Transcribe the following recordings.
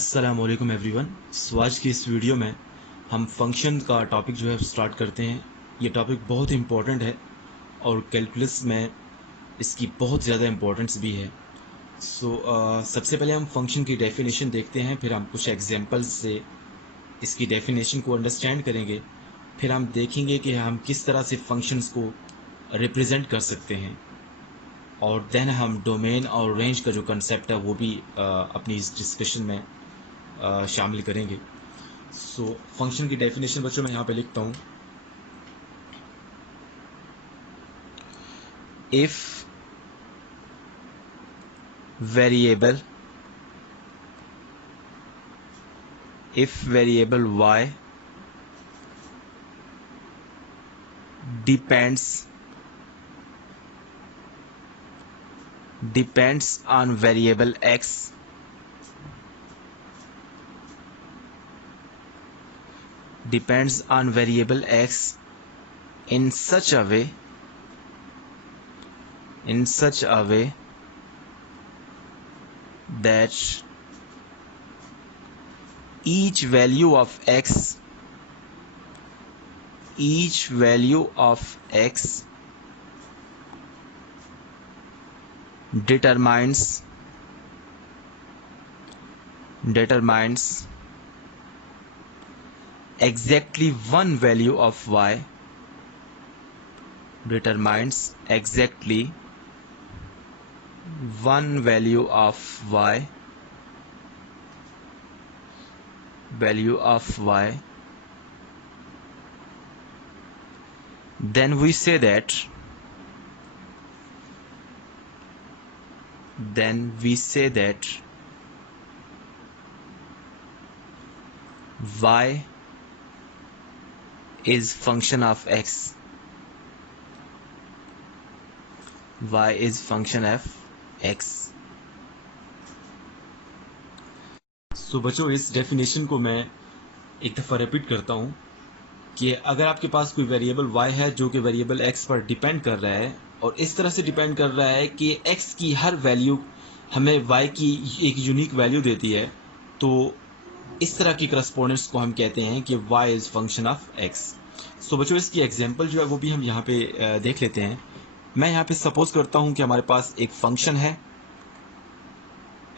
अस्सलामुअलैकुम एवरीवन। सो आज की इस वीडियो में हम फंक्शन का टॉपिक जो है स्टार्ट करते हैं। ये टॉपिक बहुत इम्पोर्टेंट है और कैलकुलस में इसकी बहुत ज़्यादा इम्पोर्टेंस भी है। सबसे पहले हम फंक्शन की डेफिनेशन देखते हैं, फिर हम कुछ एग्जांपल्स से इसकी डेफिनेशन को अंडरस्टैंड करेंगे, फिर हम देखेंगे कि हम किस तरह से फंक्शंस को रिप्रेजेंट कर सकते हैं, और देन हम डोमेन और रेंज का जो कंसेप्ट है वो भी अपनी इस डिस्कशन में शामिल करेंगे। फंक्शन की डेफिनेशन बच्चों मैं यहाँ पे लिखता हूँ। If variable y depends on variable x, in such a way that each value of x determines exactly one value of y, then we say that y is function of x. बच्चों, इस definition को मैं एक दफ़ा repeat करता हूँ कि अगर आपके पास कोई वेरिएबल y है जो कि वेरिएबल x पर डिपेंड कर रहा है, और इस तरह से डिपेंड कर रहा है कि x की हर वैल्यू हमें y की एक यूनिक वैल्यू देती है, तो इस तरह की करस्पोंडेंस को हम कहते हैं कि y is function of x। बच्चों, इसकी एग्जांपल जो है वो भी हम यहाँ पे देख लेते हैं। मैं यहाँ पे सपोज करता हूँ कि हमारे पास एक फंक्शन है,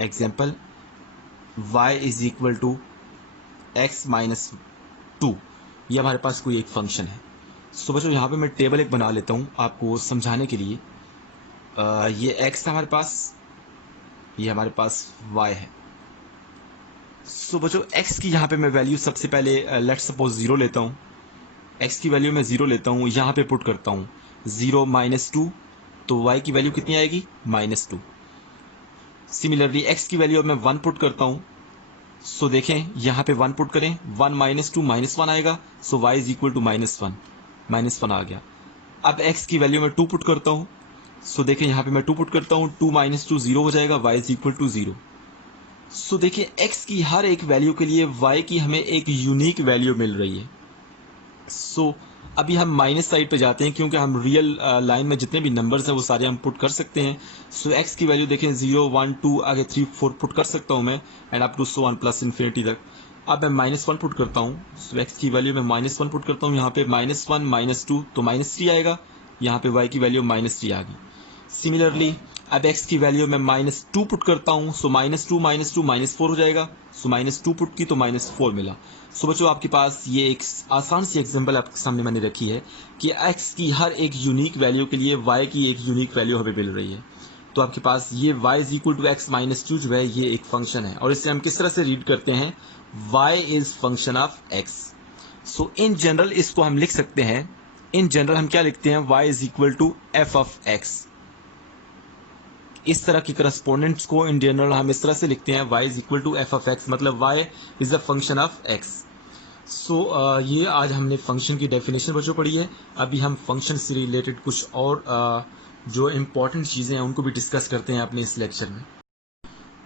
example y is equal to x minus 2। ये हमारे पास कोई एक फंक्शन है। बच्चों, यहाँ पे मैं टेबल एक बना लेता हूँ आपको समझाने के लिए। ये x है हमारे पास, ये हमारे पास y है। बच्चों, x की यहाँ पे मैं वैल्यू सबसे पहले लेट्स सपोज 0 लेता हूँ। x की वैल्यू मैं 0 लेता हूँ, यहाँ पे पुट करता हूँ 0 माइनस 2, तो y की वैल्यू कितनी आएगी? -2। सिमिलरली x की वैल्यू मैं 1 पुट करता हूँ, देखें यहाँ पे 1 पुट करें, 1 माइनस 2 -1 आएगा, y इज इक्वल टू -1 आ गया। अब x की वैल्यू मैं 2 पुट करता हूँ, देखें यहाँ पे मैं 2 पुट करता हूँ, 2 माइनस 2 0 हो जाएगा, y इज इक्वल टू 0। देखिए x की हर एक वैल्यू के लिए y की हमें एक यूनिक वैल्यू मिल रही है। अभी हम माइनस साइड पे जाते हैं, क्योंकि हम रियल लाइन में जितने भी नंबर्स हैं वो सारे हम पुट कर सकते हैं। x की वैल्यू देखें 0 1 2 आगे 3 4 पुट कर सकता हूं मैं, and up to so on plus infinity तक। अब मैं -1 पुट करता हूं, x की वैल्यू मैं -1 पुट करता हूं, यहाँ पे -1 -2 तो -3 आएगा, यहाँ पे y की वैल्यू -3 आ गई। सिमिलरली अब x की वैल्यू में -2 पुट करता हूं, -2 -4 हो जाएगा, -2 पुट की तो -4 मिला। बच्चों, आपके पास ये एक आसान सी एग्जांपल आपके सामने मैंने रखी है कि x की हर एक यूनिक वैल्यू के लिए y की एक यूनिक वैल्यू हमें मिल रही है। तो आपके पास ये y is equal to x minus 2 जो है ये एक फंक्शन है, और इसे हम किस तरह से रीड करते हैं? y is function of x। In general इसको हम लिख सकते हैं, इन जनरल हम क्या लिखते हैं? y is equal to f of x। इस तरह की करस्पोंडेंट्स को इन जनरल हम इस तरह से लिखते हैं, y is equal to f of x, मतलब y is a function of x। ये आज हमने फंक्शन की डेफिनेशन बच्चों पढ़ी है। अभी हम फंक्शन से रिलेटेड कुछ और जो इम्पोर्टेंट चीज़ें हैं उनको भी डिस्कस करते हैं अपने इस लेक्चर में।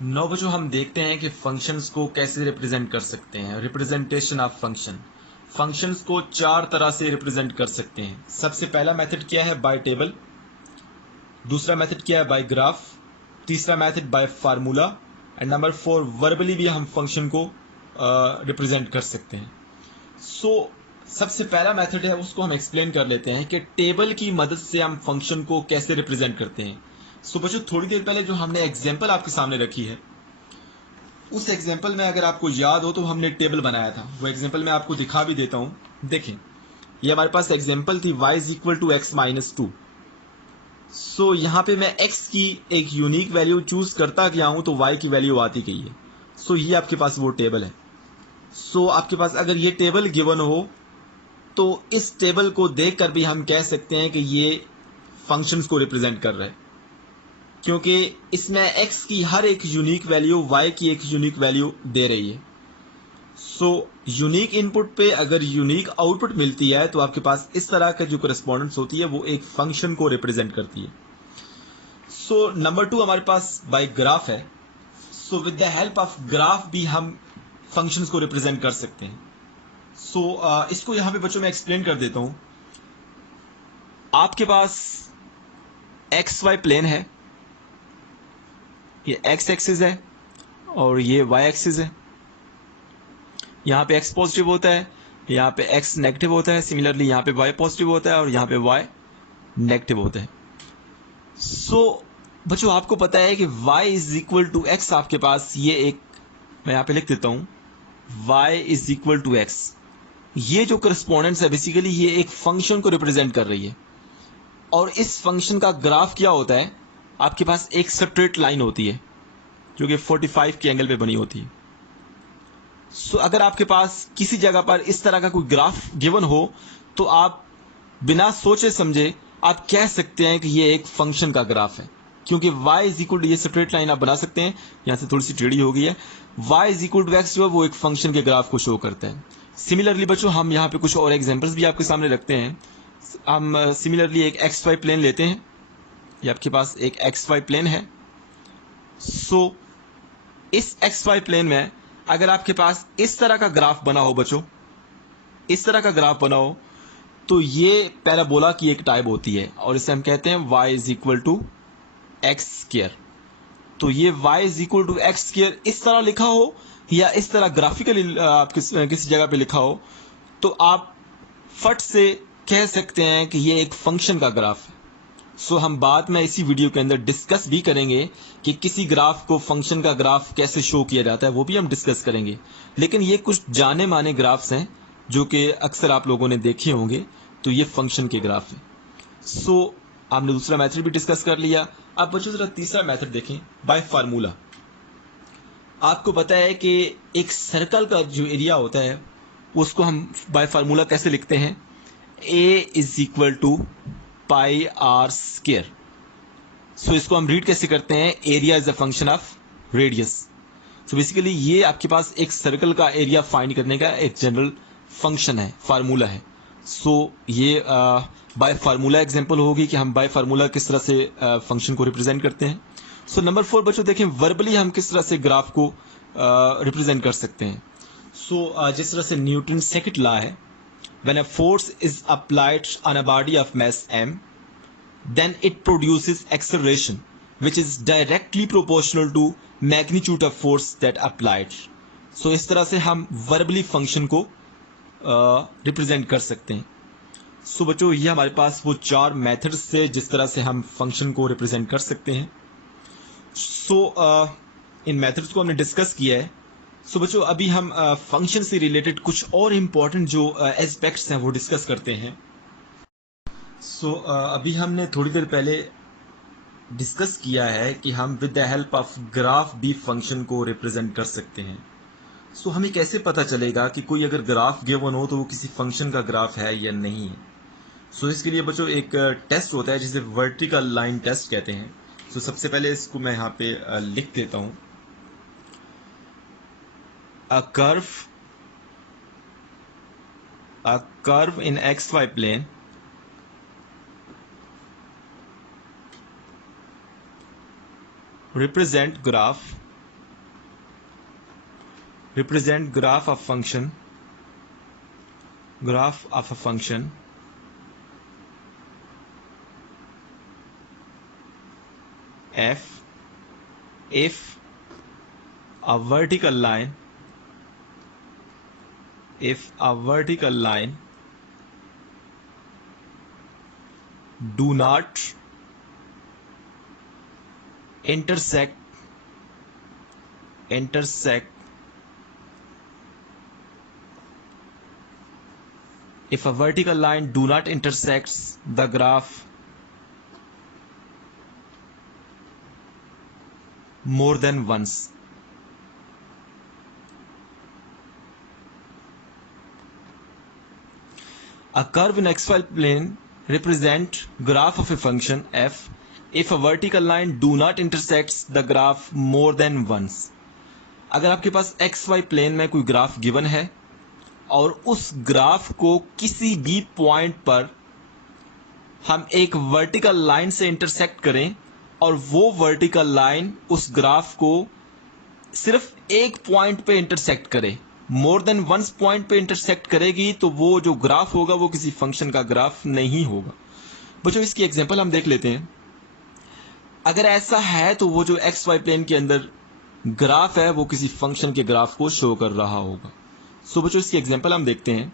नौ बच्चों, हम देखते हैं कि फंक्शंस को कैसे रिप्रेजेंट कर सकते हैं। रिप्रेजेंटेशन ऑफ फंक्शंस को 4 तरह से रिप्रेजेंट कर सकते हैं। सबसे पहला मेथड क्या है? Bye table. दूसरा मेथड क्या है? By graph. तीसरा method by formula, and number 4 verbally भी हम फंक्शन को रिप्रेजेंट कर सकते हैं। सो सबसे पहला मेथड है उसको हम एक्सप्लेन कर लेते हैं कि टेबल की मदद से हम फंक्शन को कैसे रिप्रेजेंट करते हैं। सो बच्चों थोड़ी देर पहले जो हमने एग्जांपल आपके सामने रखी है, उस एग्जांपल में अगर आपको याद हो तो हमने टेबल बनाया था। वो एग्जांपल मैं आपको दिखा भी देता हूं। देखें, ये हमारे पास एग्जांपल थी y is equal to x minus two. So यहाँ पे मैं x की एक यूनिक वैल्यू चूज करता गया हूं तो y की वैल्यू आती गई है। सो ये आपके पास वो टेबल है। सो आपके पास अगर ये टेबल गिवन हो तो इस टेबल को देखकर भी हम कह सकते हैं कि ये फंक्शंस को रिप्रेजेंट कर रहा है, क्योंकि इसमें x की हर एक यूनिक वैल्यू y की एक यूनिक वैल्यू दे रही है। सो यूनिक इनपुट पे अगर यूनिक आउटपुट मिलती है तो आपके पास इस तरह का जो करस्पॉन्डेंस होती है वो एक फंक्शन को रिप्रेजेंट करती है। सो नंबर 2 हमारे पास बाय ग्राफ है। सो with the help of graph भी हम फंक्शंस को रिप्रेजेंट कर सकते हैं। सो इसको यहां पे बच्चों मैं एक्सप्लेन कर देता हूं। आपके पास एक्स वाई प्लेन है, ये एक्स एक्सिस है और ये वाई एक्सिस है। यहाँ पे x पॉजिटिव होता है, यहाँ पे x नेगेटिव होता है। सिमिलरली यहाँ पे y पॉजिटिव होता है और यहाँ पे y नेगेटिव होता है। सो बच्चों आपको पता है कि y is equal to x, आपके पास ये एक, मैं यहाँ पे लिख देता हूँ, y is equal to x. ये जो करस्पॉन्डेंस है बेसिकली ये एक फंक्शन को रिप्रेजेंट कर रही है और इस फंक्शन का ग्राफ क्या होता है, आपके पास एक स्ट्रेट लाइन होती है जो कि 45 के एंगल पे बनी होती है। सो अगर आपके पास किसी जगह पर इस तरह का कोई ग्राफ गिवन हो तो आप बिना सोचे समझे आप कह सकते हैं कि ये एक फंक्शन का ग्राफ है, क्योंकि y इज इक्वल टू, ये स्ट्रेट लाइन आप बना सकते हैं, यहां से थोड़ी सी टेढ़ी हो गई है। y is equal to x जो है वो एक फंक्शन के ग्राफ को शो करता है। सिमिलरली बच्चों हम यहाँ पे कुछ और एग्जांपल्स भी आपके सामने रखते हैं। हम सिमिलरली एक एक्स वाई प्लेन लेते हैं। ये आपके पास एक एक्स वाई प्लेन है। सो इस एक्स वाई प्लेन में अगर आपके पास इस तरह का ग्राफ बना हो बच्चों, इस तरह का ग्राफ बना हो, तो ये पैराबोला की एक टाइप होती है और इसे हम कहते हैं y is equal to x square. तो ये y is equal to x square इस तरह लिखा हो या इस तरह ग्राफिकली आप किसी जगह पे लिखा हो तो आप फट से कह सकते हैं कि ये एक फंक्शन का ग्राफ है। सो हम बाद में इसी वीडियो के अंदर डिस्कस भी करेंगे कि किसी ग्राफ को फंक्शन का ग्राफ कैसे शो किया जाता है, वो भी हम डिस्कस करेंगे। लेकिन ये कुछ जाने माने ग्राफ्स हैं जो कि अक्सर आप लोगों ने देखे होंगे, तो ये फंक्शन के ग्राफ हैं। सो हमने दूसरा मेथड भी डिस्कस कर लिया। अब बच्चों जरा तीसरा मेथड देखें, बाय फार्मूला। आपको पता है कि एक सर्कल का जो एरिया होता है उसको हम बाय फार्मूला कैसे लिखते हैं, a is equal to pi r square. So इसको हम रीड कैसे करते हैं, area is a function of radius. So basically ये आपके पास एक सर्कल का एरिया फाइंड करने का एक जनरल फंक्शन है, फार्मूला है। सो ये बाय फार्मूला एग्जांपल होगी कि हम बाय फार्मूला किस तरह से फंक्शन को रिप्रेजेंट करते हैं। सो नंबर 4 बच्चों देखें, वर्बली हम किस तरह से ग्राफ को रिप्रेजेंट कर सकते हैं। सो जिस तरह से न्यूटन सेकंड लॉ है, when a force is applied on a body of mass m, then it produces acceleration which is directly proportional to magnitude of force that applied. So इस तरह से हम verbally function को represent कर सकते हैं। सो बच्चों ये हमारे पास वो 4 मेथड्स से जिस तरह से हम फंक्शन को रिप्रेजेंट कर सकते हैं। सो इन मेथड्स को हमने डिस्कस किया है। सो बच्चों अभी हम फंक्शन से रिलेटेड कुछ और इम्पॉर्टेंट जो एस्पेक्ट्स हैं वो डिस्कस करते हैं। सो अभी हमने थोड़ी देर पहले डिस्कस किया है कि हम with the help of graph भी फंक्शन को रिप्रेजेंट कर सकते हैं। सो हमें कैसे पता चलेगा कि कोई अगर ग्राफ गिवन हो तो वो किसी फंक्शन का ग्राफ है या नहीं है। सो इसके लिए बच्चों एक टेस्ट होता है जिसे वर्टिकल लाइन टेस्ट कहते हैं। सो सबसे पहले इसको मैं यहाँ पे लिख देता हूँ। A curve in xy plane represent graph of function f if a vertical line do not intersect if a vertical line do not intersects the graph more than once, a curve in xy plane represent graph of a function f if a vertical line do not intersects the graph more than once. अगर आपके पास xy plane में कोई graph given है और उस graph को किसी भी पॉइंट पर हम एक वर्टिकल लाइन से इंटरसेक्ट करें और वो वर्टिकल लाइन उस ग्राफ को सिर्फ एक पॉइंट पे इंटरसेक्ट करे, मोर देन वंस पॉइंट पे इंटरसेक्ट करेगी, तो वो जो ग्राफ होगा वो किसी फंक्शन का ग्राफ नहीं होगा। बच्चों इसकी एग्जांपल हम देख लेते हैं। अगर ऐसा है तो वो जो एक्स वाई प्लेन के अंदर ग्राफ है वो किसी फंक्शन के ग्राफ को शो कर रहा होगा। सो बच्चों इसकी एग्जांपल हम देखते हैं।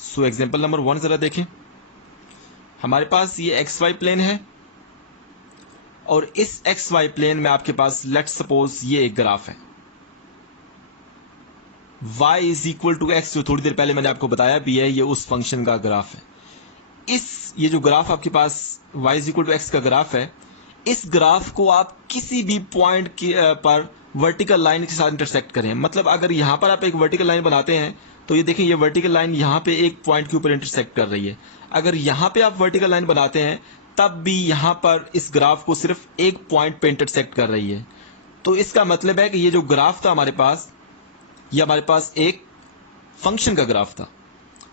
सो एग्जांपल नंबर 1 जरा देखें। हमारे पास ये एक्स वाई प्लेन है और इस एक्स वाई प्लेन में आपके पास लेट्स सपोज ये एक ग्राफ है y is equal to x, जो थोड़ी देर पहले मैंने आपको बताया भी है, ये उस फंक्शन का ग्राफ है। ये जो ग्राफ आपके पास y is equal to x का ग्राफ है, इस ग्राफ को आप किसी भी पॉइंट पर वर्टिकल लाइन के साथ इंटरसेक्ट करें। मतलब अगर यहां पर आप एक वर्टिकल लाइन बनाते हैं तो ये देखें, ये वर्टिकल लाइन यहां पे एक पॉइंट के ऊपर इंटरसेक्ट कर रही है। अगर यहां पे आप वर्टिकल लाइन बनाते हैं तब भी यहां पर इस ग्राफ को सिर्फ एक पॉइंट पे इंटरसेक्ट कर रही है। तो इसका मतलब है कि ये जो ग्राफ था हमारे पास, ये हमारे पास एक फंक्शन का ग्राफ था।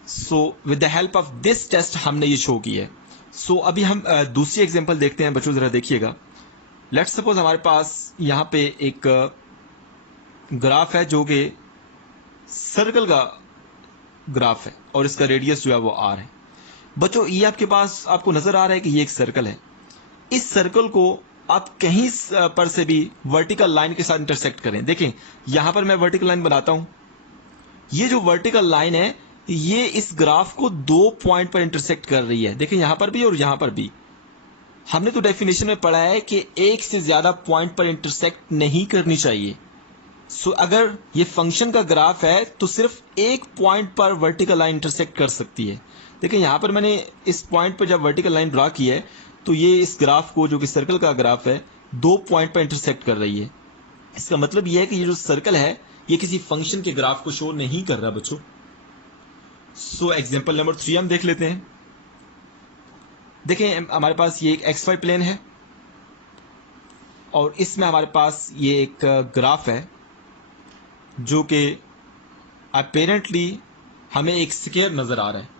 So with the help of this test हमने ये शो किया है। सो अभी हम दूसरी एग्जांपल देखते हैं। बच्चों जरा देखिएगा। लेट्स सपोज हमारे पास यहां पे एक ग्राफ है जो कि सर्कल का ग्राफ है और इसका रेडियस जो है वो r है। बच्चों ये आपके पास आपको नजर आ रहा है कि ये एक सर्कल है। इस सर्कल को आप कहीं पर से भी वर्टिकल लाइन के साथ इंटरसेक्ट करें। देखें यहां पर मैं वर्टिकल लाइन बनाता हूं, ये जो वर्टिकल लाइन है ये इस ग्राफ को 2 पॉइंट पर इंटरसेक्ट कर रही है। देखें यहां पर भी और यहां पर भी। हमने तो डेफिनेशन में पढ़ा है कि एक से ज्यादा पॉइंट पर इंटरसेक्ट नहीं करनी चाहिए। सो अगर ये फंक्शन का ग्राफ है तो सिर्फ एक पॉइंट पर वर्टिकल लाइन इंटरसेक्ट कर सकती है। देखिए यहां पर मैंने इस पॉइंट पर जब वर्टिकल लाइन ड्रा की है तो ये इस ग्राफ को, जो कि सर्कल का ग्राफ है, 2 पॉइंट पर इंटरसेक्ट कर रही है। इसका मतलब यह है कि ये जो सर्कल है ये किसी फंक्शन के ग्राफ को शो नहीं कर रहा बच्चों। सो एग्जांपल नंबर 3 हम देख लेते हैं। देखें हमारे पास ये एक एक्स वाई प्लेन है और इसमें हमारे पास ये एक ग्राफ है जो कि अपेरेंटली हमें एक स्क्वायर नजर आ रहा है।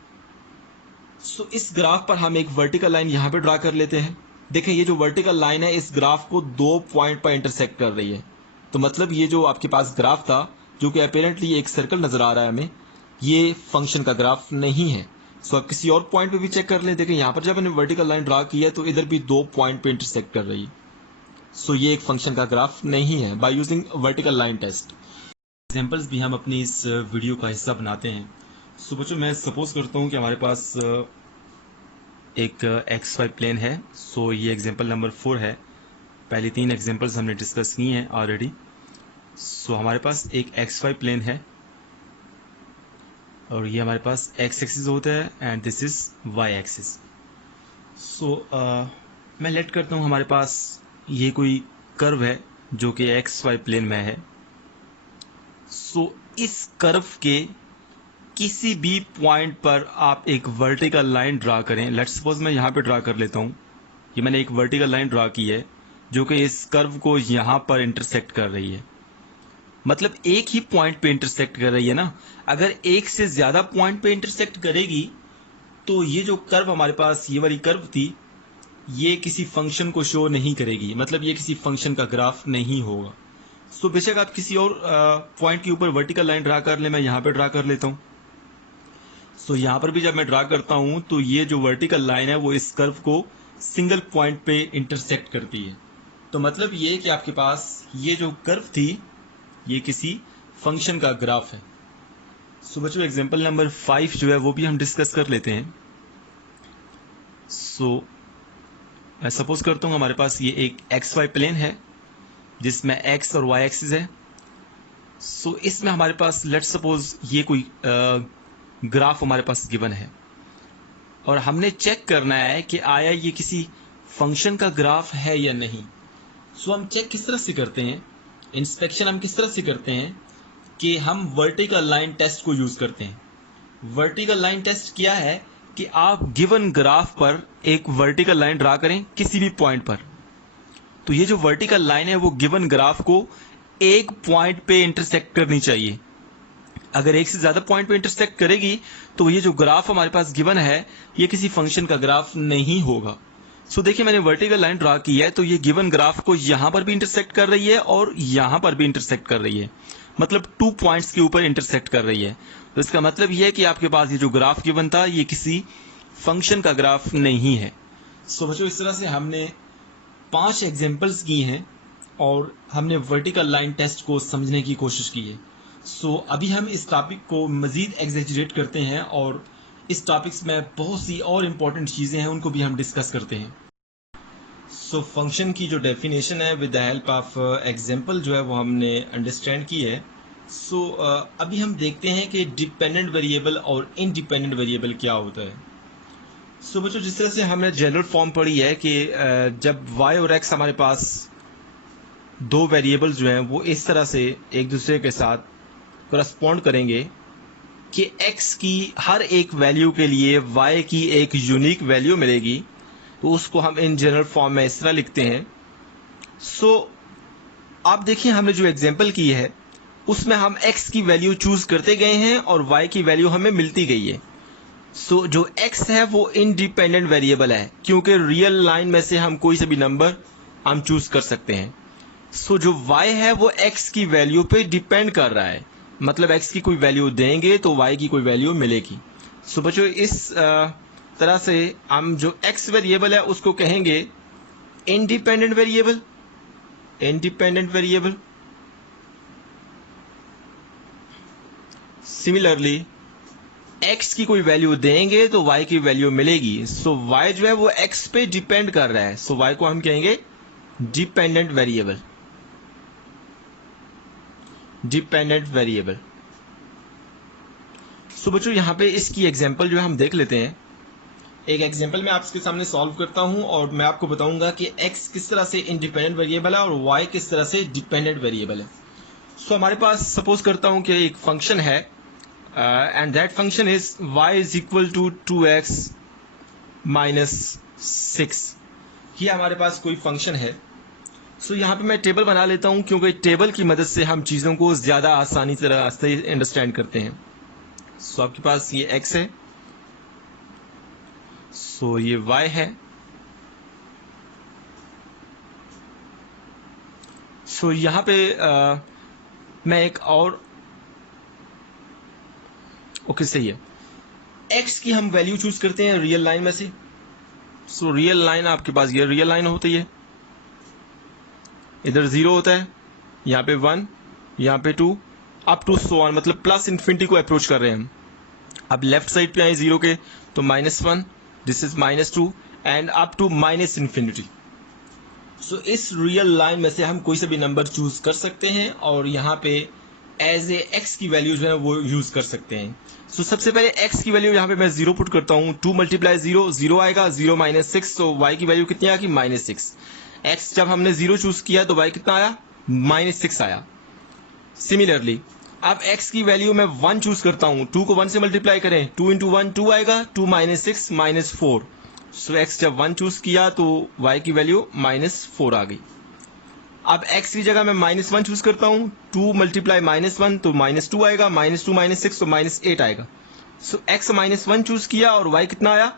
सो इस ग्राफ पर हम एक वर्टिकल लाइन यहां पे ड्रा कर लेते हैं। देखें ये जो वर्टिकल लाइन है इस ग्राफ को 2 पॉइंट पर इंटरसेक्ट कर रही है। तो मतलब ये जो आपके पास ग्राफ था जो कि अपेरेंटली एक सर्कल नजर आ रहा है हमें, ये फंक्शन का ग्राफ नहीं है। सो आप किसी और पॉइंट पे भी चेक कर लें। देखें यहां पर जब मैंने वर्टिकल लाइन ड्रा की है तो इधर भी 2 पॉइंट पे इंटरसेक्ट कर रही है। सो ये एक फंक्शन का ग्राफ नहीं है by using vertical line test. Examples भी हम अपनी इस वीडियो का हिस्सा बनाते हैं। सो बच्चों मैं सपोज करता हूं कि हमारे पास एक एक्स वाई प्लेन है। सो ये एग्जांपल नंबर 4 है। पहली 3 एग्जांपल्स हमने डिस्कस की हैं ऑलरेडी। सो हमारे पास एक एक्स वाई प्लेन है और ये हमारे पास एक्स एक्सिस होता है and this is y axis. So मैं लेट करता हूँ हमारे पास ये कोई कर्व है जो कि एक्स वाई प्लेन में है। सो इस कर्व के किसी भी पॉइंट पर आप एक वर्टिकल लाइन ड्रा करें। लेट्स सपोज मैं यहाँ पे ड्रा कर लेता हूँ। ये मैंने एक वर्टिकल लाइन ड्रा की है जो कि इस कर्व को यहाँ पर इंटरसेक्ट कर रही है। मतलब एक ही पॉइंट पे इंटरसेक्ट कर रही है ना। अगर एक से ज्यादा पॉइंट पे इंटरसेक्ट करेगी तो ये जो कर्व हमारे पास, ये वाली कर्व थी, ये किसी फंक्शन को शो नहीं करेगी। मतलब ये किसी फंक्शन का ग्राफ नहीं होगा। सो बेशक आप किसी और पॉइंट के ऊपर वर्टिकल लाइन ड्रा कर ले। मैं यहाँ पे ड्रा कर लेता हूँ। सो यहाँ पर भी जब मैं ड्रा करता हूँ तो ये जो वर्टिकल लाइन है वो इस कर्व को सिंगल पॉइंट पे इंटरसेक्ट करती है। तो मतलब ये कि आपके पास ये जो कर्व थी ये किसी फंक्शन का ग्राफ है। सो बच्चों एग्जांपल नंबर 5 जो है वो भी हम डिस्कस कर लेते हैं। सो मैं सपोज करता हूँ हमारे पास ये एक एक्स वाई प्लेन है जिसमें एक्स और वाई एक्सिस है। सो इसमें हमारे पास लेट्स सपोज ये कोई ग्राफ हमारे पास गिवन है और हमने चेक करना है कि आया ये किसी फंक्शन का ग्राफ है या नहीं। सो हम चेक किस तरह से करते हैं, इंस्पेक्शन हम किस तरह से करते हैं कि हम वर्टिकल लाइन टेस्ट को यूज करते हैं। वर्टिकल लाइन टेस्ट क्या है कि आप गिवन ग्राफ पर एक वर्टिकल लाइन ड्रा करें किसी भी पॉइंट पर। तो ये जो वर्टिकल लाइन है वो गिवन ग्राफ को एक पॉइंट पे इंटरसेक्ट करनी चाहिए। अगर एक से ज्यादा पॉइंट पे इंटरसेक्ट करेगी तो ये जो ग्राफ हमारे पास गिवन है ये किसी फंक्शन का ग्राफ नहीं होगा। सो देखिए मैंने वर्टिकल लाइन ड्रा की है तो ये गिवन ग्राफ को यहां पर भी इंटरसेक्ट कर रही है और यहां पर भी इंटरसेक्ट कर रही है, मतलब 2 पॉइंट्स के ऊपर इंटरसेक्ट कर रही है। तो इसका मतलब यह है कि आपके पास ये जो ग्राफ गिवन था ये किसी फंक्शन का ग्राफ नहीं है। सो बच्चों इस तरह से हमने 5 एग्जांपल्स की हैं और हमने वर्टिकल लाइन टेस्ट को समझने की कोशिश की है। सो अभी हम इस टॉपिक को मजीद एग्जैजरेट करते हैं और इस टॉपिक्स में बहुत सी और इम्पोर्टेंट चीज़ें हैं उनको भी हम डिस्कस करते हैं। सो फंक्शन की जो डेफिनेशन है with the help of example जो है वो हमने अंडरस्टैंड की है। सो अभी हम देखते हैं कि डिपेंडेंट वेरिएबल और इनडिपेंडेंट वेरिएबल क्या होता है। सो बच्चों जिस तरह से हमने जनरल फॉर्म पढ़ी है कि जब y और x हमारे पास दो वेरिएबल्स जो हैं वो इस तरह से एक दूसरे के साथ करस्पॉन्ड करेंगे कि x की हर एक वैल्यू के लिए y की एक यूनिक वैल्यू मिलेगी, तो उसको हम इन जनरल फॉर्म में इस तरह लिखते हैं। सो आप देखिए हमने जो एग्जांपल की है उसमें हम x की वैल्यू चूज करते गए हैं और y की वैल्यू हमें मिलती गई है। सो जो x है वो इंडिपेंडेंट वेरिएबल है क्योंकि रियल लाइन में से हम कोई से भी नंबर हम चूज कर सकते हैं। सो जो y है वो x की वैल्यू पे डिपेंड कर रहा है, मतलब x की कोई वैल्यू देंगे तो y की कोई वैल्यू मिलेगी। सो बच्चों इस तरह से हम जो x वेरिएबल है उसको कहेंगे independent variable. Independent variable similarly x की कोई वैल्यू देंगे तो y की वैल्यू मिलेगी। सो y जो है वो x पे डिपेंड कर रहा है, सो y को हम कहेंगे dependent variable. Dependent variable. So बच्चों यहां पे इसकी एग्जांपल जो है हम देख लेते हैं। एक एग्जांपल मैं आपके सामने सॉल्व करता हूं और मैं आपको बताऊंगा कि x किस तरह से इंडिपेंडेंट वेरिएबल है और y किस तरह से डिपेंडेंट वेरिएबल है। सो हमारे पास सपोज करता हूं कि एक फंक्शन है and that function is y is equal to 2x minus 6। ये हमारे पास कोई फंक्शन है। सो यहाँ पे मैं टेबल बना लेता हूँ क्योंकि टेबल की मदद से हम चीज़ों को ज़्यादा आसानी तरह से अंडरस्टैंड करते हैं। सो आपके पास ये x है, सो ये y है, सो यहाँ पे मैं एक और ओके सही है, x की हम वैल्यू चूज करते हैं रियल लाइन में से। सो रियल लाइन आपके पास ये रियल लाइन होती है, इधर 0 होता है, यहाँ पे 1, यहाँ पे 2, अप टू सो ऑन, मतलब प्लस इन्फिनिटी को अप्रोच कर रहे हैं हम। अब लेफ्ट साइड पे आए 0 के तो -1, this is -2 and up to minus infinity. So इस रियल लाइन में से हम कोई से भी नंबर चूज कर सकते हैं और यहाँ पे एज ए एक्स की वैल्यू जो है वो यूज कर सकते हैं। सो सबसे पहले x की वैल्यू यहाँ पे मैं 0 पुट करता हूँ, 2 × 0 0 आएगा, 0 - 6, तो y की वैल्यू कितनी आएगी -6। x जब हमने 0 चूज किया तो y कितना आया -6 आया। सिमिलरली अब x की वैल्यू मैं 1 चूज करता हूँ, 2 को 1 से मल्टीप्लाई करें, 2 × 1 2 आएगा, 2 - 6 -4। सो x जब 1 चूज किया तो y की वैल्यू -4 आ गई। अब x की जगह मैं -1 चूज करता हूँ, 2 × -1 तो -2 आएगा, -2 - 6 तो -8 आएगा। सो x -1 चूज किया और y कितना आया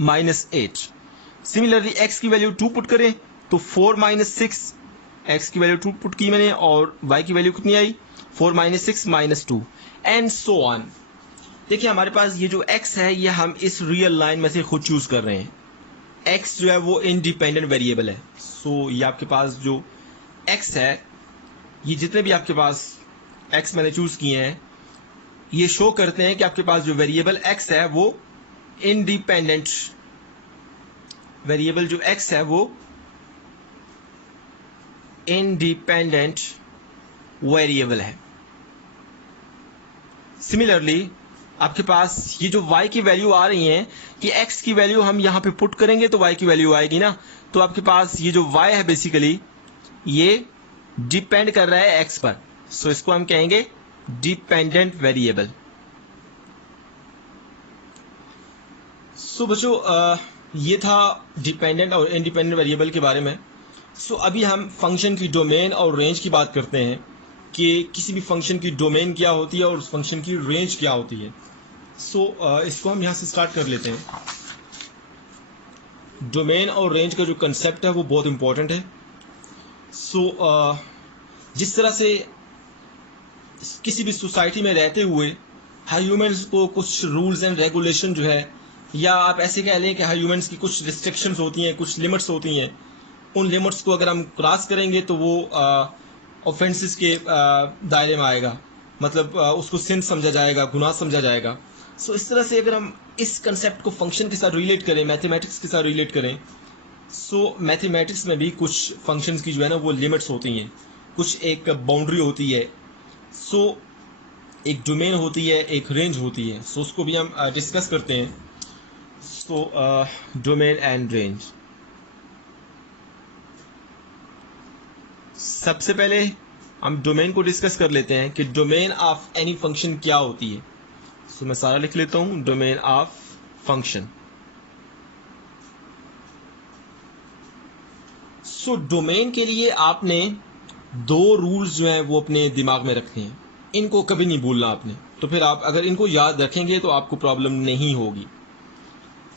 -8। सिमिलरली x की वैल्यू 2 पुट करें तो 4 - 6, x की वैल्यू 2 पुट की मैंने और y की वैल्यू कितनी आई 4 - 6 -2 एंड सो ऑन। देखिए हमारे पास ये जो x है ये हम इस रियल लाइन में से खुद चूज कर रहे हैं। x जो है वो इंडिपेंडेंट वेरिएबल है। सो ये आपके पास जो x है ये जितने भी आपके पास x मैंने चूज किए हैं ये शो करते हैं कि आपके पास जो वेरिएबल x है वो इंडिपेंडेंट, वेरिएबल जो x है वो इंडिपेंडेंट वेरिएबल है। सिमिलरली आपके पास ये जो y की वैल्यू आ रही है कि x की वैल्यू हम यहां पे पुट करेंगे तो y की वैल्यू आएगी ना, तो आपके पास ये जो y है बेसिकली ये डिपेंड कर रहा है x पर, सो इसको हम कहेंगे डिपेंडेंट वेरिएबल। सो बच्चों ये था डिपेंडेंट और इंडिपेंडेंट वेरिएबल के बारे में। सो अभी हम फंक्शन की डोमेन और रेंज की बात करते हैं कि किसी भी फंक्शन की डोमेन क्या होती है और उस फंक्शन की रेंज क्या होती है। सो इसको हम यहाँ से स्टार्ट कर लेते हैं। डोमेन और रेंज का जो कंसेप्ट है वो बहुत इंपॉर्टेंट है। सो जिस तरह से किसी भी सोसाइटी में रहते हुए ह्यूमंस को कुछ रूल्स एंड रेगुलेशन जो है, या आप ऐसे कह लें कि ह्यूमंस की कुछ रिस्ट्रिक्शंस होती हैं, कुछ लिमिट्स होती हैं, उन लिमिट्स को अगर हम क्रॉस करेंगे तो वो ऑफेंसेस के दायरे में आएगा, मतलब उसको सिन समझा जाएगा, गुनाह समझा जाएगा। सो इस तरह से अगर हम इस कंसेप्ट को फंक्शन के साथ रिलेट करें, मैथमेटिक्स के साथ रिलेट करें, सो मैथमेटिक्स में भी कुछ फंक्शंस की जो है ना वो लिमिट्स होती हैं, कुछ एक बाउंड्री होती है। सो एक डोमेन होती है, एक रेंज होती है। सो उसको भी हम डिस्कस करते हैं। So domain and range. सबसे पहले हम डोमेन को डिस्कस कर लेते हैं कि डोमेन ऑफ एनी फंक्शन क्या होती है। सो मैं सारा लिख लेता हूं, domain of function. So domain के लिए आपने दो रूल्स जो हैं वो अपने दिमाग में रखने हैं, इनको कभी नहीं भूलना आपने। तो फिर आप अगर इनको याद रखेंगे तो आपको प्रॉब्लम नहीं होगी।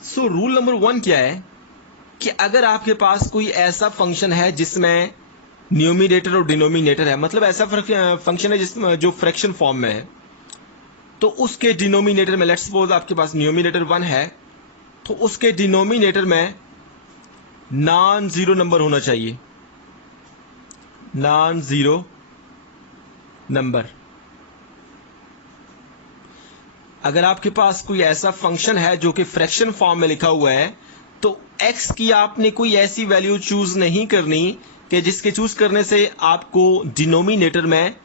सो रूल नंबर 1 क्या है कि अगर आपके पास कोई ऐसा फंक्शन है जिसमें न्यूमिनेटर और डिनोमिनेटर है, मतलब ऐसा फंक्शन है जिसमें जो फ्रैक्शन फॉर्म में है, तो उसके डिनोमिनेटर में, लेट्स सपोज आपके पास न्यूमिनेटर 1 है, तो उसके डिनोमिनेटर में नॉन जीरो नंबर होना चाहिए, नॉन जीरो नंबर। अगर आपके पास कोई ऐसा फंक्शन है जो कि फ्रैक्शन फॉर्म में लिखा हुआ है, तो x की आपने कोई ऐसी वैल्यू चूज नहीं करनी कि जिसके चूज करने से आपको डिनोमिनेटर में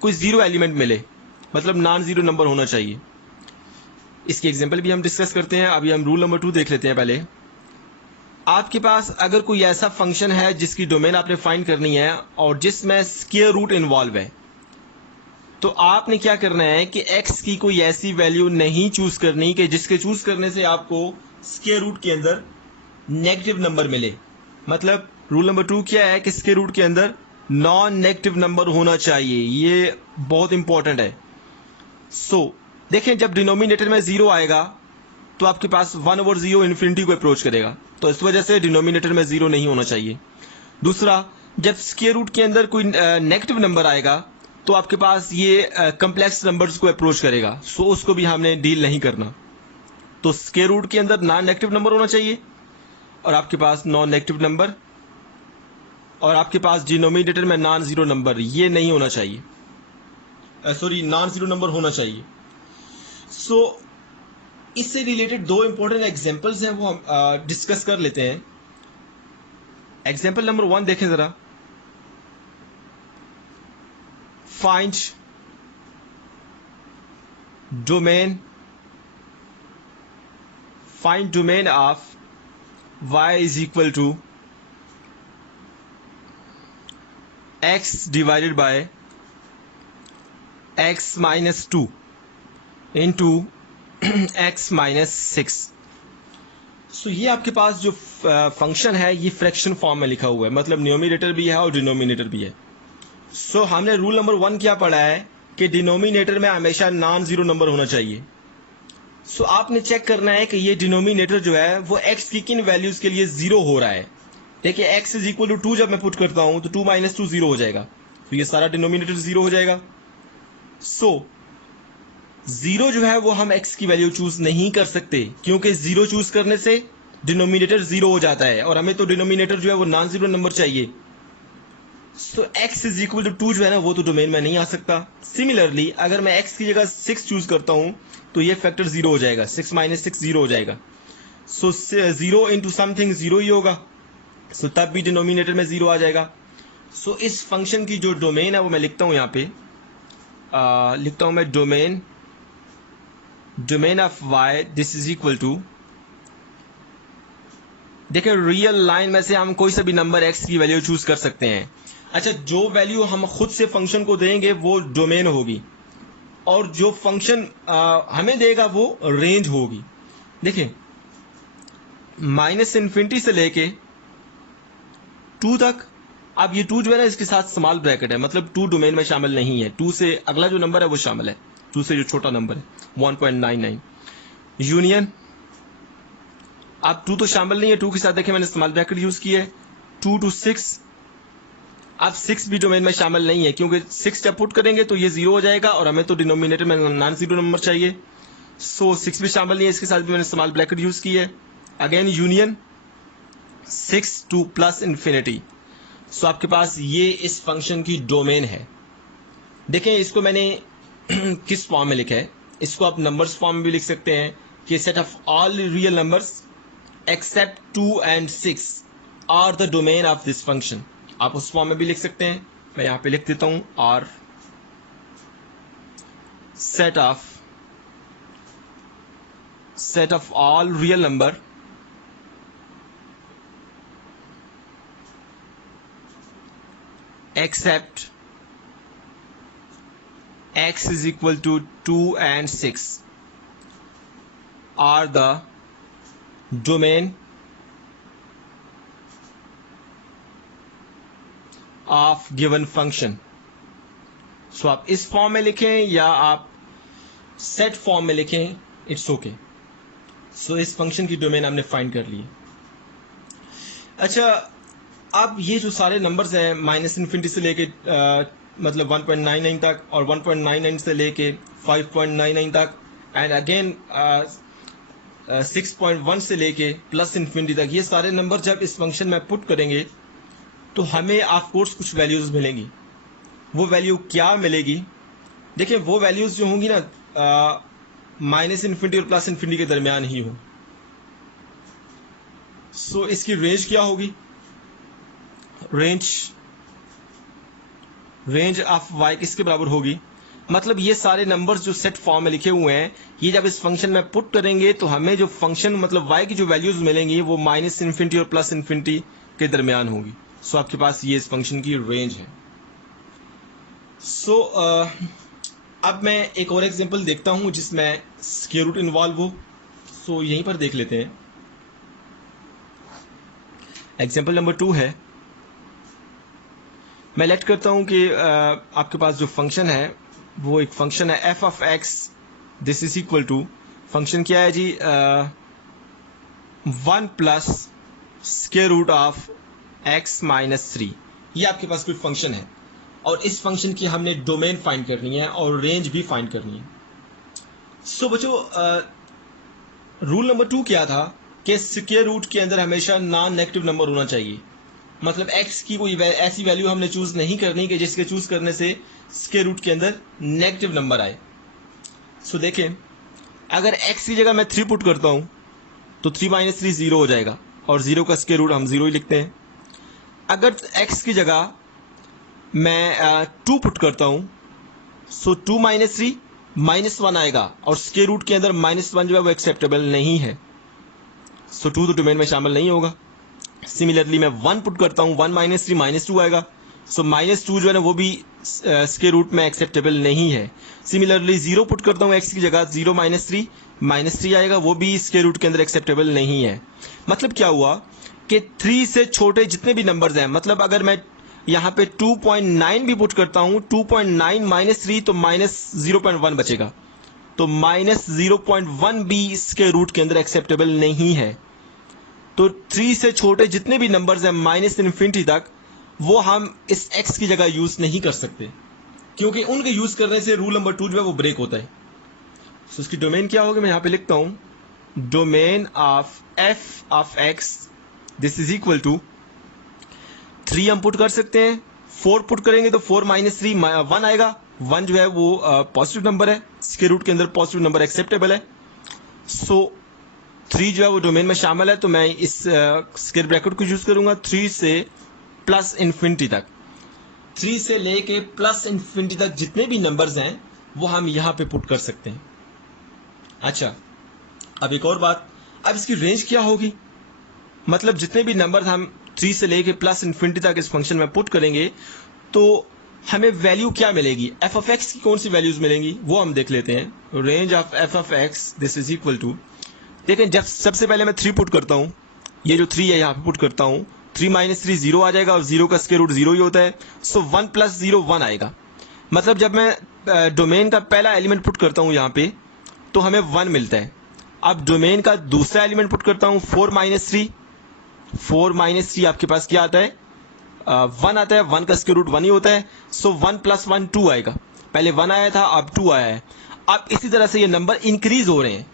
कोई जीरो एलिमेंट मिले, मतलब नॉन जीरो नंबर होना चाहिए। इसकी एग्जांपल भी हम डिस्कस करते हैं। अभी हम रूल नंबर 2 देख लेते हैं। पहले आपके पास अगर कोई ऐसा फंक्शन है जिसकी डोमेन आपने फाइंड करनी है और जिसमें स्क्वायर रूट इन्वॉल्व है, तो आपने क्या करना है कि x की कोई ऐसी वैल्यू नहीं चूज करनी कि जिसके चूज करने से आपको स्क्वायर रूट के अंदर नेगेटिव नंबर मिले। मतलब रूल नंबर 2 क्या है कि स्क्वायर रूट के अंदर नॉन नेगेटिव नंबर होना चाहिए। ये बहुत इंपॉर्टेंट है। सो देखें, जब डिनोमिनेटर में 0 आएगा तो आपके पास 1/0 इन्फिनिटी को अप्रोच करेगा, तो इस वजह से डिनोमिनेटर में 0 नहीं होना चाहिए। दूसरा, जब स्क्वायर रूट के अंदर कोई नेगेटिव नंबर आएगा तो आपके पास ये कम्प्लेक्स नंबर्स को अप्रोच करेगा, सो उसको भी हमने डील नहीं करना। तो स्क्वायर रूट के अंदर नॉन नेगेटिव नंबर होना चाहिए और आपके पास नॉन नेगेटिव नंबर, और आपके पास डिनोमिनेटर में नॉन जीरो नंबर, ये नहीं होना चाहिए, सॉरी नॉन जीरो नंबर होना चाहिए। सो इससे रिलेटेड दो इंपॉर्टेंट एग्जांपल्स हैं, वो हम डिस्कस कर लेते हैं। एग्जांपल नंबर 1 देखें जरा। Find domain of y is equal to x divided by x minus 2 into x minus 6। सो ये आपके पास जो फंक्शन है ये फ्रैक्शन फॉर्म में लिखा हुआ है, मतलब न्यूमिनेटर भी है और डिनोमिनेटर भी है। सो हमने रूल नंबर 1 क्या पढ़ा है कि डिनोमिनेटर में हमेशा नॉन जीरो नंबर होना चाहिए। सो आपने चेक करना है कि ये डिनोमिनेटर जो है वो x की किन वैल्यूज के लिए 0 हो रहा है। देखिए x इज इक्वल टू 2 जब मैं पुट करता हूं तो 2 माइनस 2 0 हो जाएगा, तो ये सारा डिनोमिनेटर 0 हो जाएगा। सो 0 जो है वो हम x की वैल्यू चूज नहीं कर सकते, क्योंकि 0 चूज करने से डिनोमिनेटर 0 हो जाता है और हमें तो डिनोमिनेटर जो है वो नॉन जीरो नंबर चाहिए। सो x इज इक्वल टू 2 जो है ना वो तो डोमेन में नहीं आ सकता। सिमिलरली अगर मैं x की जगह 6 चूज करता हूं तो ये फैक्टर 0 हो जाएगा, 6 माइनस 6 0 हो जाएगा। सो 0 इंटू समथिंग 0 ही होगा, सो तब भी डिनोमिनेटर में 0 आ जाएगा। सो इस फंक्शन की जो डोमेन है वो मैं लिखता हूं यहाँ पे, लिखता हूं मैं domain of y this is equal to, देखिए रियल लाइन में से हम कोई सा भी नंबर x की वैल्यू चूज कर सकते हैं। अच्छा, जो वैल्यू हम खुद से फंक्शन को देंगे वो डोमेन होगी, और जो फंक्शन हमें देगा वो रेंज होगी। देखिए माइनस इन्फिनिटी से लेके 2 तक, अब ये 2 जो है ना इसके साथ स्मॉल ब्रैकेट है, मतलब 2 डोमेन में शामिल नहीं है। 2 से अगला जो नंबर है वो शामिल है, 2 से जो छोटा नंबर है 1.99। यूनियन, अब 2 तो शामिल नहीं है, 2 के साथ देखिए मैंने स्मॉल ब्रैकेट यूज की है। 2 to 6, अब 6 भी डोमेन में शामिल नहीं है क्योंकि 6 जब पुट करेंगे तो ये 0 हो जाएगा और हमें तो डिनोमिनेटर में नॉन जीरो नंबर चाहिए। सो 6 भी शामिल नहीं है, इसके साथ भी मैंने स्मॉल ब्रैकेट यूज की है। Again union 6 to plus infinity. So आपके पास ये इस फंक्शन की डोमेन है। देखें इसको मैंने किस फॉर्म में लिखा है, इसको आप नंबर्स फॉर्म में भी लिख सकते हैं कि set of all real numbers except 2 and 6 are the domain of this function. आप उस फॉर्म में भी लिख सकते हैं, मैं यहां पे लिख देता हूं R set of all real number except x is equal to 2 and 6 are the domain of given function। सो आप इस फॉर्म में लिखें या आप सेट फॉर्म में लिखें, इट्स ओके। सो इस फंक्शन की डोमेन हमने फाइंड कर ली। अच्छा, अब ये जो सारे नंबर्स हैं माइनस इन्फिनिटी से लेके मतलब 1.99 तक, और 1.99 से लेके 5.99 तक, एंड अगेन 6.1 से लेके प्लस इन्फिनिटी तक, ये सारे नंबर जब इस फंक्शन में पुट करेंगे तो हमें ऑफ कोर्स कुछ वैल्यूज मिलेंगी। वो वैल्यू क्या मिलेगी? देखिए वो वैल्यूज जो होंगी ना माइनस इन्फिनिटी और प्लस इन्फिनिटी के दरमियान ही हो। सो इसकी रेंज क्या होगी? रेंज ऑफ y किसके बराबर होगी? मतलब ये सारे नंबर्स जो सेट फॉर्म में लिखे हुए हैं, ये जब इस फंक्शन में पुट करेंगे तो हमें जो फंक्शन मतलब y की जो वैल्यूज मिलेंगी वो माइनस इन्फिनिटी और प्लस इन्फिनिटी के दरमियान होगी। सो आपके पास ये इस फंक्शन की रेंज है। सो अब मैं एक और एग्जांपल देखता हूं जिसमें स्क्वायर रूट इन्वॉल्व हो। सो यहीं पर देख लेते हैं। एग्जांपल नंबर 2 है, मैं लेट करता हूं कि आपके पास जो फंक्शन है वो एक फंक्शन है f of x, this is equal to, function क्या है जी, 1 plus square root of x minus 3। ये आपके पास कोई फंक्शन है और इस फंक्शन की हमने डोमेन फाइंड करनी है और रेंज भी फाइंड करनी है। सो बच्चों रूल नंबर 2 क्या था कि स्क्वायर रूट के अंदर हमेशा नॉन नेगेटिव नंबर होना चाहिए। मतलब x की कोई ऐसी वैल्यू हमने चूज नहीं करनी कि जिसके चूज करने से स्क्वायर रूट के अंदर नेगेटिव नंबर आए। सो देखें, अगर x की जगह मैं 3 पुट करता हूं तो 3 माइनस 3 0 हो जाएगा और 0 का स्क्वायर रूट हम 0 ही लिखते हैं। अगर x की जगह मैं 2 पुट करता हूं सो 2 माइनस 3 माइनस 1 आएगा और स्क्वायर रूट के अंदर माइनस 1 जो है वो एक्सेप्टेबल नहीं है। सो 2 तो डोमेन में शामिल नहीं होगा। सिमिलरली मैं 1 पुट करता हूं, 1 माइनस 3 माइनस 2 आएगा। सो माइनस 2 जो है ना वो भी स्क्वायर रूट में एक्सेप्टेबल नहीं है। सिमिलरली 0 पुट करता हूं x की जगह, 0 माइनस 3 आएगा, वो भी स्क्वायर रूट के अंदर एक्सेप्टेबल नहीं है। मतलब क्या हुआ कि 3 से छोटे जितने भी नंबर्स हैं, मतलब अगर मैं यहाँ पे 2.9 भी पुट करता हूं, 2.9 माइनस 3 तो माइनस 0.1 बचेगा, तो माइनस 0.1 भी स्क्वायर रूट के अंदर एक्सेप्टेबल नहीं है। तो 3 से छोटे जितने भी नंबर्स हैं माइनस इन्फिनिटी तक, वो हम इस x की जगह यूज नहीं कर सकते क्योंकि उनके यूज करने से रूल नंबर 2 जो है वो ब्रेक होता है। तो उसकी डोमेन क्या होगी, मैं यहां पे लिखता हूं domain of f of x this is equal to 3 हम पुट कर सकते हैं, 4 पुट करेंगे तो 4 माइनस 3 1 आएगा। 1 जो है वो पॉजिटिव नंबर है, स्क्वायर रूट के अंदर पॉजिटिव नंबर एक्सेप्टेबल है। सो 3 जो है वो डोमेन में शामिल है, तो मैं इस स्क्वायर ब्रैकेट को यूज करूंगा 3 से प्लस इन्फिनिटी तक। 3 से लेके प्लस इन्फिनिटी तक जितने भी नंबर्स हैं वो हम यहां पे पुट कर सकते हैं। अच्छा, अब एक और बात, अब इसकी रेंज क्या होगी? मतलब जितने भी नंबर हम 3 से लेके प्लस इन्फिनिटी तक इस फंक्शन में पुट करेंगे तो हमें वैल्यू क्या मिलेगी? एफ ऑफ एक्स की कौन सी वैल्यूज मिलेंगी वो हम देख लेते हैं। Range of f of x this is equal to, देखें जब सबसे पहले मैं 3 पुट करता हूं, ये जो 3 है यहां पे पुट करता हूं, 3 माइनस 3 0 आ जाएगा और 0 का स्क्वायर रूट 0 ही होता है। सो 1 प्लस 0 1 आएगा। मतलब जब मैं डोमेन का पहला एलिमेंट पुट करता हूं यहां पे तो हमें 1 मिलता है। अब डोमेन का दूसरा एलिमेंट पुट करता हूं 4 माइनस 3, 4 माइनस 3 आपके पास क्या आता है? 1 आता है। 1 का स्क्वायर रूट 1 ही होता है। सो 1 प्लस 1 2 आएगा। पहले 1 आया था, अब 2 आया है। अब इसी तरह से ये नंबर इंक्रीज हो रहे हैं।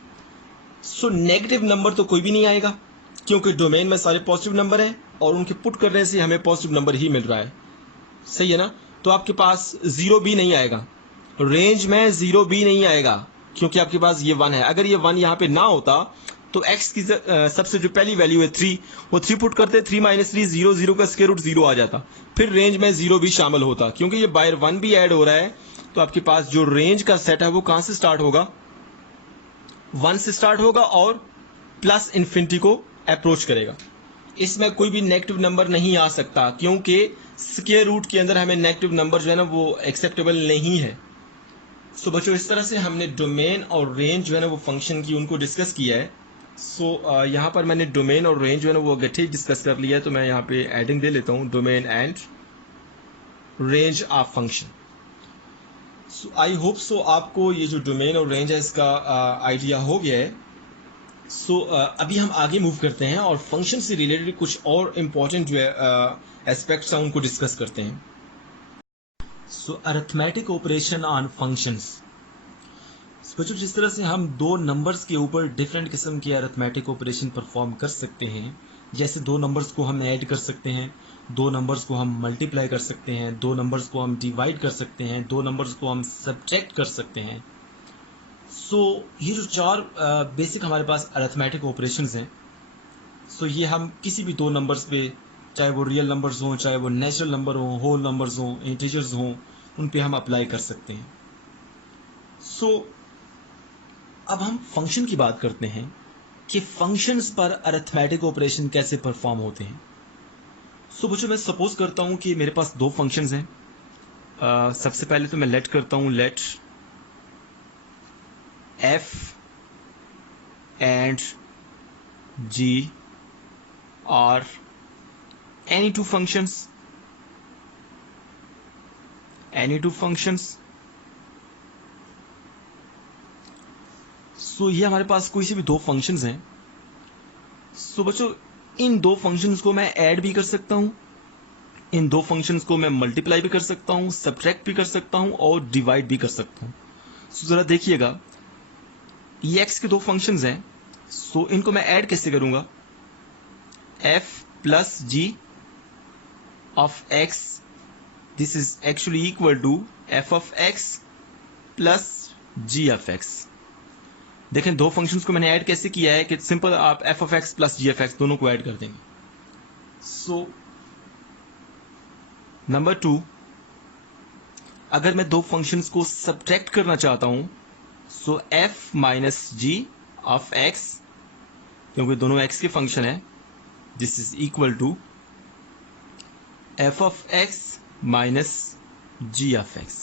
सो नेगेटिव नंबर तो कोई भी नहीं आएगा क्योंकि डोमेन में सारे पॉजिटिव नंबर हैं और उनके पुट करने से हमें पॉजिटिव नंबर ही मिल रहा है। सही है ना? तो आपके पास 0 भी नहीं आएगा, रेंज में 0 भी नहीं आएगा क्योंकि आपके पास ये 1 है। अगर ये 1 यहाँ पे ना होता तो x की सबसे जो पहली वैल्यू है 3, वो 3 पुट करते, 3 माइनस 3 0, 0 का स्क्वायर रूट 0 आ जाता, फिर रेंज में 0 भी शामिल होता। क्योंकि ये बाय 1 भी ऐड हो रहा है तो आपके पास जो रेंज का सेट है वो कहां से स्टार्ट होगा? 1 से स्टार्ट होगा और प्लस इन्फिनिटी को अप्रोच करेगा। इसमें कोई भी नेगेटिव नंबर नहीं आ सकता क्योंकि स्क्वायर रूट के अंदर हमें नेगेटिव नंबर जो है ना वो एक्सेप्टेबल नहीं है। सो बच्चों, इस तरह से हमने डोमेन और रेंज जो है ना वो फंक्शन की उनको डिस्कस किया है। सो यहाँ पर मैंने डोमेन और रेंज जो है ना वो इकट्ठे डिस्कस कर लिया है, तो मैं यहाँ पे एडिंग दे लेता हूँ, domain and range of function. So I hope so आपको ये जो डोमेन और रेंज है इसका आइडिया हो गया है। सो अभी हम आगे मूव करते हैं और फंक्शन से रिलेटेड कुछ और इम्पोर्टेंट जो है एस्पेक्ट्स हैं उनको डिस्कस करते हैं। सो अरिथमेटिक ऑपरेशन ऑन फंक्शंस। बच्चों, जिस तरह से हम दो नंबर्स के ऊपर डिफरेंट किस्म के अरिथमेटिक ऑपरेशन परफॉर्म कर सकते हैं, जैसे दो नंबर्स को हम ऐड कर सकते हैं, दो नंबर्स को हम मल्टीप्लाई कर सकते हैं, दो नंबर्स को हम डिवाइड कर सकते हैं, दो नंबर्स को हम सब्ट्रैक्ट कर सकते हैं। सो ये जो चार बेसिक हमारे पास अरिथमेटिक ऑपरेशंस हैं, सो ये हम किसी भी दो नंबर्स पे, चाहे वो रियल नंबर्स हों, चाहे वो नेचुरल नंबर हों, होल नंबर्स हों, इंटीजर्स हों, उन पे हम अप्लाई कर सकते हैं। सो अब हम फंक्शन की बात करते हैं कि फंक्शंस पर अरिथमेटिक ऑपरेशन कैसे परफॉर्म होते हैं। सो बच्चों, मैं सपोज करता हूं कि मेरे पास दो फंक्शंस हैं। सबसे पहले तो मैं लेट करता हूं, let f and g are any two functions, so ये हमारे पास कोई से भी दो फंक्शंस हैं। सो बच्चों, इन दो फंक्शंस को मैं ऐड भी कर सकता हूं, इन दो फंक्शंस को मैं मल्टीप्लाई भी कर सकता हूं, सब्ट्रैक्ट भी कर सकता हूं और डिवाइड भी कर सकता हूं। सो जरा देखिएगा, ये x के दो फंक्शंस हैं, सो इनको मैं ऐड कैसे करूंगा? f plus g of x, this is actually equal to f of x plus g of x। देखें, दो फंक्शंस को मैंने ऐड कैसे किया है कि सिंपल आप f of x plus g of x दोनों को ऐड कर देंगे। सो नंबर 2, अगर मैं दो फंक्शंस को सब्ट्रैक्ट करना चाहता हूं, so f minus g of x, क्योंकि दोनों x के फंक्शन है, this is equal to f of x minus g of x।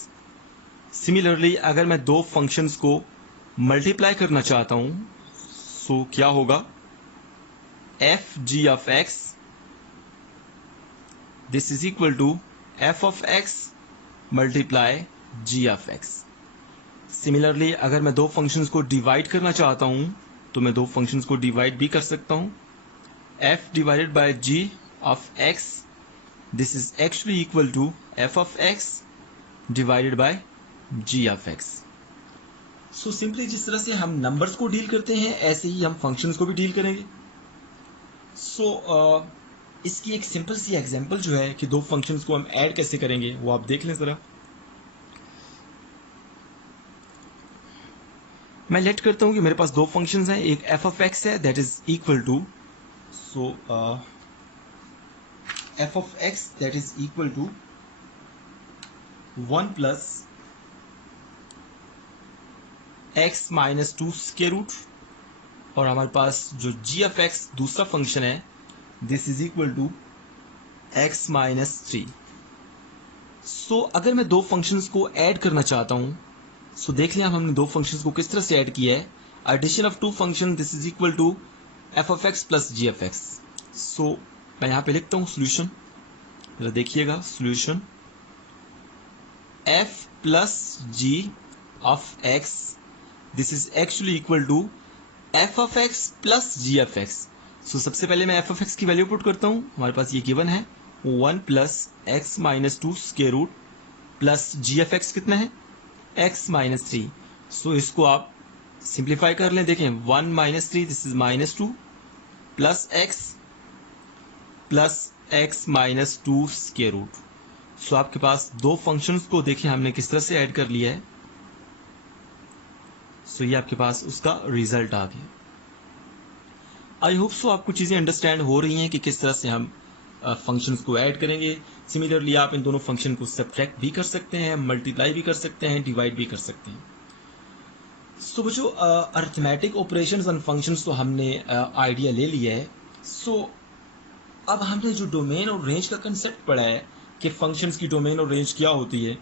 Similarly अगर मैं दो फंक्शंस को मल्टीप्लाई करना चाहता हूं, सो क्या होगा? f g of x, this is equal to f of x multiply g of x। Similarly अगर मैं दो फंक्शंस को डिवाइड करना चाहता हूं तो मैं दो फंक्शंस को डिवाइड भी कर सकता हूं, f divided by g of x, this is actually equal to f of x divided by g of x। So simply जिस तरह से हम नंबर्स को डील करते हैं ऐसे ही हम फंक्शंस को भी डील करेंगे। सो इसकी एक सिंपल सी एग्जांपल जो है कि दो फंक्शंस को हम ऐड कैसे करेंगे वो आप देख लें ज़रा। मैं लेट करता हूँ कि मेरे पास दो फंक्शंस हैं, एक एफ ऑफ एक्स है that is equal to, so f of x that is equal to 1 plus x minus 2 square root, और हमारे पास जो जी ऑफ एक्स दूसरा फंक्शन है this is equal to x minus 3। So अगर मैं दो फंक्शंस को ऐड करना चाहता हूं, सो देख लें हमने दो फंक्शंस को किस तरह से ऐड किया है। Addition of two function this is equal to f of x plus g of x. So मैं यहां पे लिखता हूं सोल्यूशन, जरा देखिएगा solution f plus g of x this is actually equal to f of x plus g of x. So सबसे पहले मैं एफ ऑफ एक्स की वैल्यू पुट करता हूं, हमारे पास ये गिवन है 1 plus x minus 2 square root plus g of x कितना है एक्स माइनस 3। सो इसको आप सिंप्लीफाई कर लें, देखें 1 minus 3 this is minus 2 plus x minus 2 square root. So आपके पास दो फंक्शंस को देखें हमने किस तरह से ऐड कर लिया है। सो ये आपके पास उसका रिजल्ट आ गया। आई होप सो आपको चीज़ें अंडरस्टैंड हो रही हैं कि किस तरह से हम फंक्शंस को ऐड करेंगे। सिमिलरली आप इन दोनों फंक्शन को सब्ट्रैक्ट भी कर सकते हैं, मल्टीप्लाई भी कर सकते हैं, डिवाइड भी कर सकते हैं। सो बच्चों अरिथमेटिक ऑपरेशंस एंड फंक्शंस तो हमने आइडिया ले लिया है। सो अब हमने जो डोमेन और रेंज का कंसेप्ट पढ़ा है कि फंक्शंस की डोमेन और रेंज क्या होती है,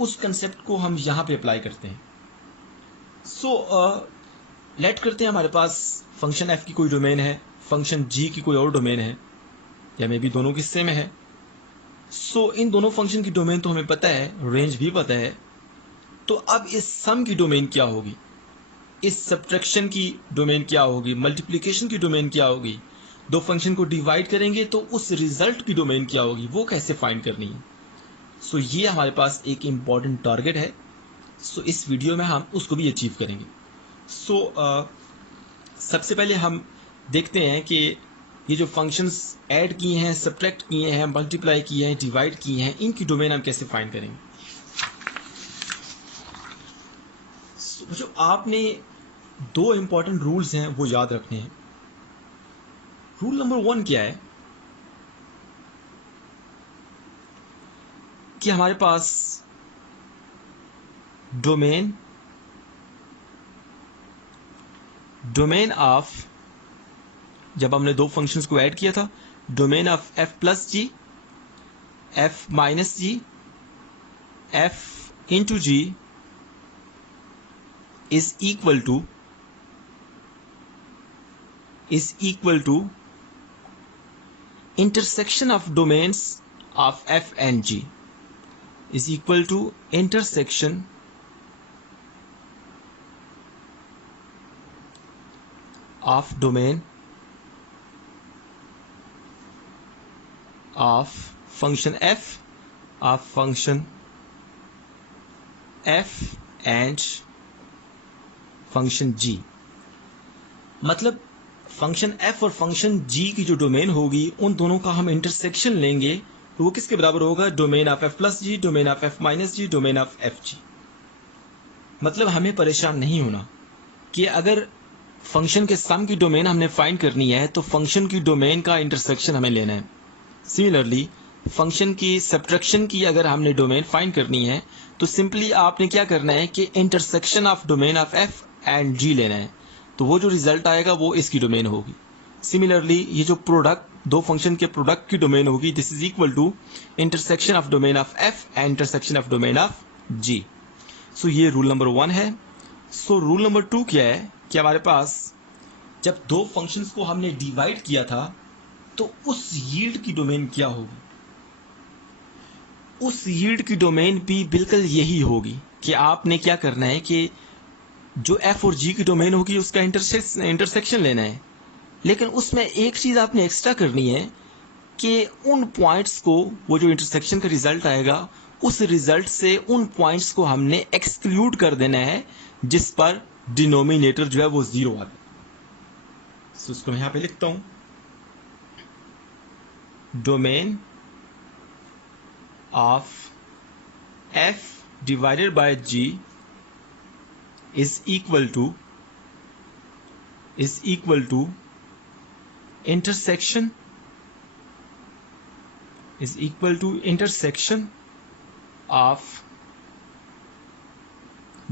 उस कंसेप्ट को हम यहाँ पे अप्लाई करते हैं। सो लेट करते हैं हमारे पास फंक्शन एफ की कोई डोमेन है, फंक्शन जी की कोई और डोमेन है, या मे भी दोनों के हिस्से में है। सो इन दोनों फंक्शन की डोमेन तो हमें पता है, रेंज भी पता है। तो अब इस सम की डोमेन क्या होगी, इस सब्ट्रैक्शन की डोमेन क्या होगी, मल्टीप्लिकेशन की डोमेन क्या होगी, दो फंक्शन को डिवाइड करेंगे तो उस रिजल्ट की डोमेन क्या होगी, वो कैसे फाइंड करनी है। सो ये हमारे पास एक इम्पॉर्टेंट टारगेट है। सो इस वीडियो में हम उसको भी अचीव करेंगे। सो सबसे पहले हम देखते हैं कि ये जो फंक्शंस ऐड किए हैं, सब्ट्रैक्ट किए हैं, मल्टीप्लाई किए हैं, डिवाइड किए हैं, इनकी डोमेन हम कैसे फाइंड करेंगे। जो आपने दो इंपॉर्टेंट रूल्स हैं वो याद रखने हैं। रूल नंबर 1 क्या है कि हमारे पास डोमेन ऑफ, जब हमने दो फंक्शंस को ऐड किया था, domain of f plus g, f minus g, f into g is equal to intersection of domains of f and g is equal to intersection of domain of function f and function g. मतलब function f और function g की जो domain होगी उन दोनों का हम intersection लेंगे तो वो किसके बराबर होगा, domain of f plus g, domain of f minus g, domain of f g. मतलब हमें परेशान नहीं होना कि अगर फंक्शन के सम की डोमेन हमने फाइंड करनी है तो फंक्शन की डोमेन का इंटरसेक्शन हमें लेना है। सिमिलरली फंक्शन की सब्ट्रैक्शन की अगर हमने डोमेन फाइंड करनी है तो सिंपली आपने क्या करना है कि intersection of domain of f and g लेना है, तो वो जो रिजल्ट आएगा वो इसकी डोमेन होगी। सिमिलरली ये जो प्रोडक्ट, दो फंक्शन के प्रोडक्ट की डोमेन होगी, this is equal to intersection of domain of f and intersection of domain of g. So ये रूल नंबर 1 है। सो रूल नंबर 2 क्या है कि हमारे पास जब दो फंक्शंस को हमने डिवाइड किया था तो उस यील्ड की डोमेन क्या होगी, उस यील्ड की डोमेन भी बिल्कुल यही होगी कि आपने क्या करना है कि जो एफ और जी की डोमेन होगी उसका इंटरसेक्शन लेना है, लेकिन उसमें एक चीज आपने एक्स्ट्रा करनी है कि उन पॉइंट्स को, वो जो इंटरसेक्शन का रिजल्ट आएगा उस रिजल्ट से उन पॉइंट्स को हमने एक्सक्लूड कर देना है जिस पर डिनोमिनेटर जो है वो 0 आता है। सो उसको मैं यहां पे लिखता हूं, domain of f divided by g is equal to intersection of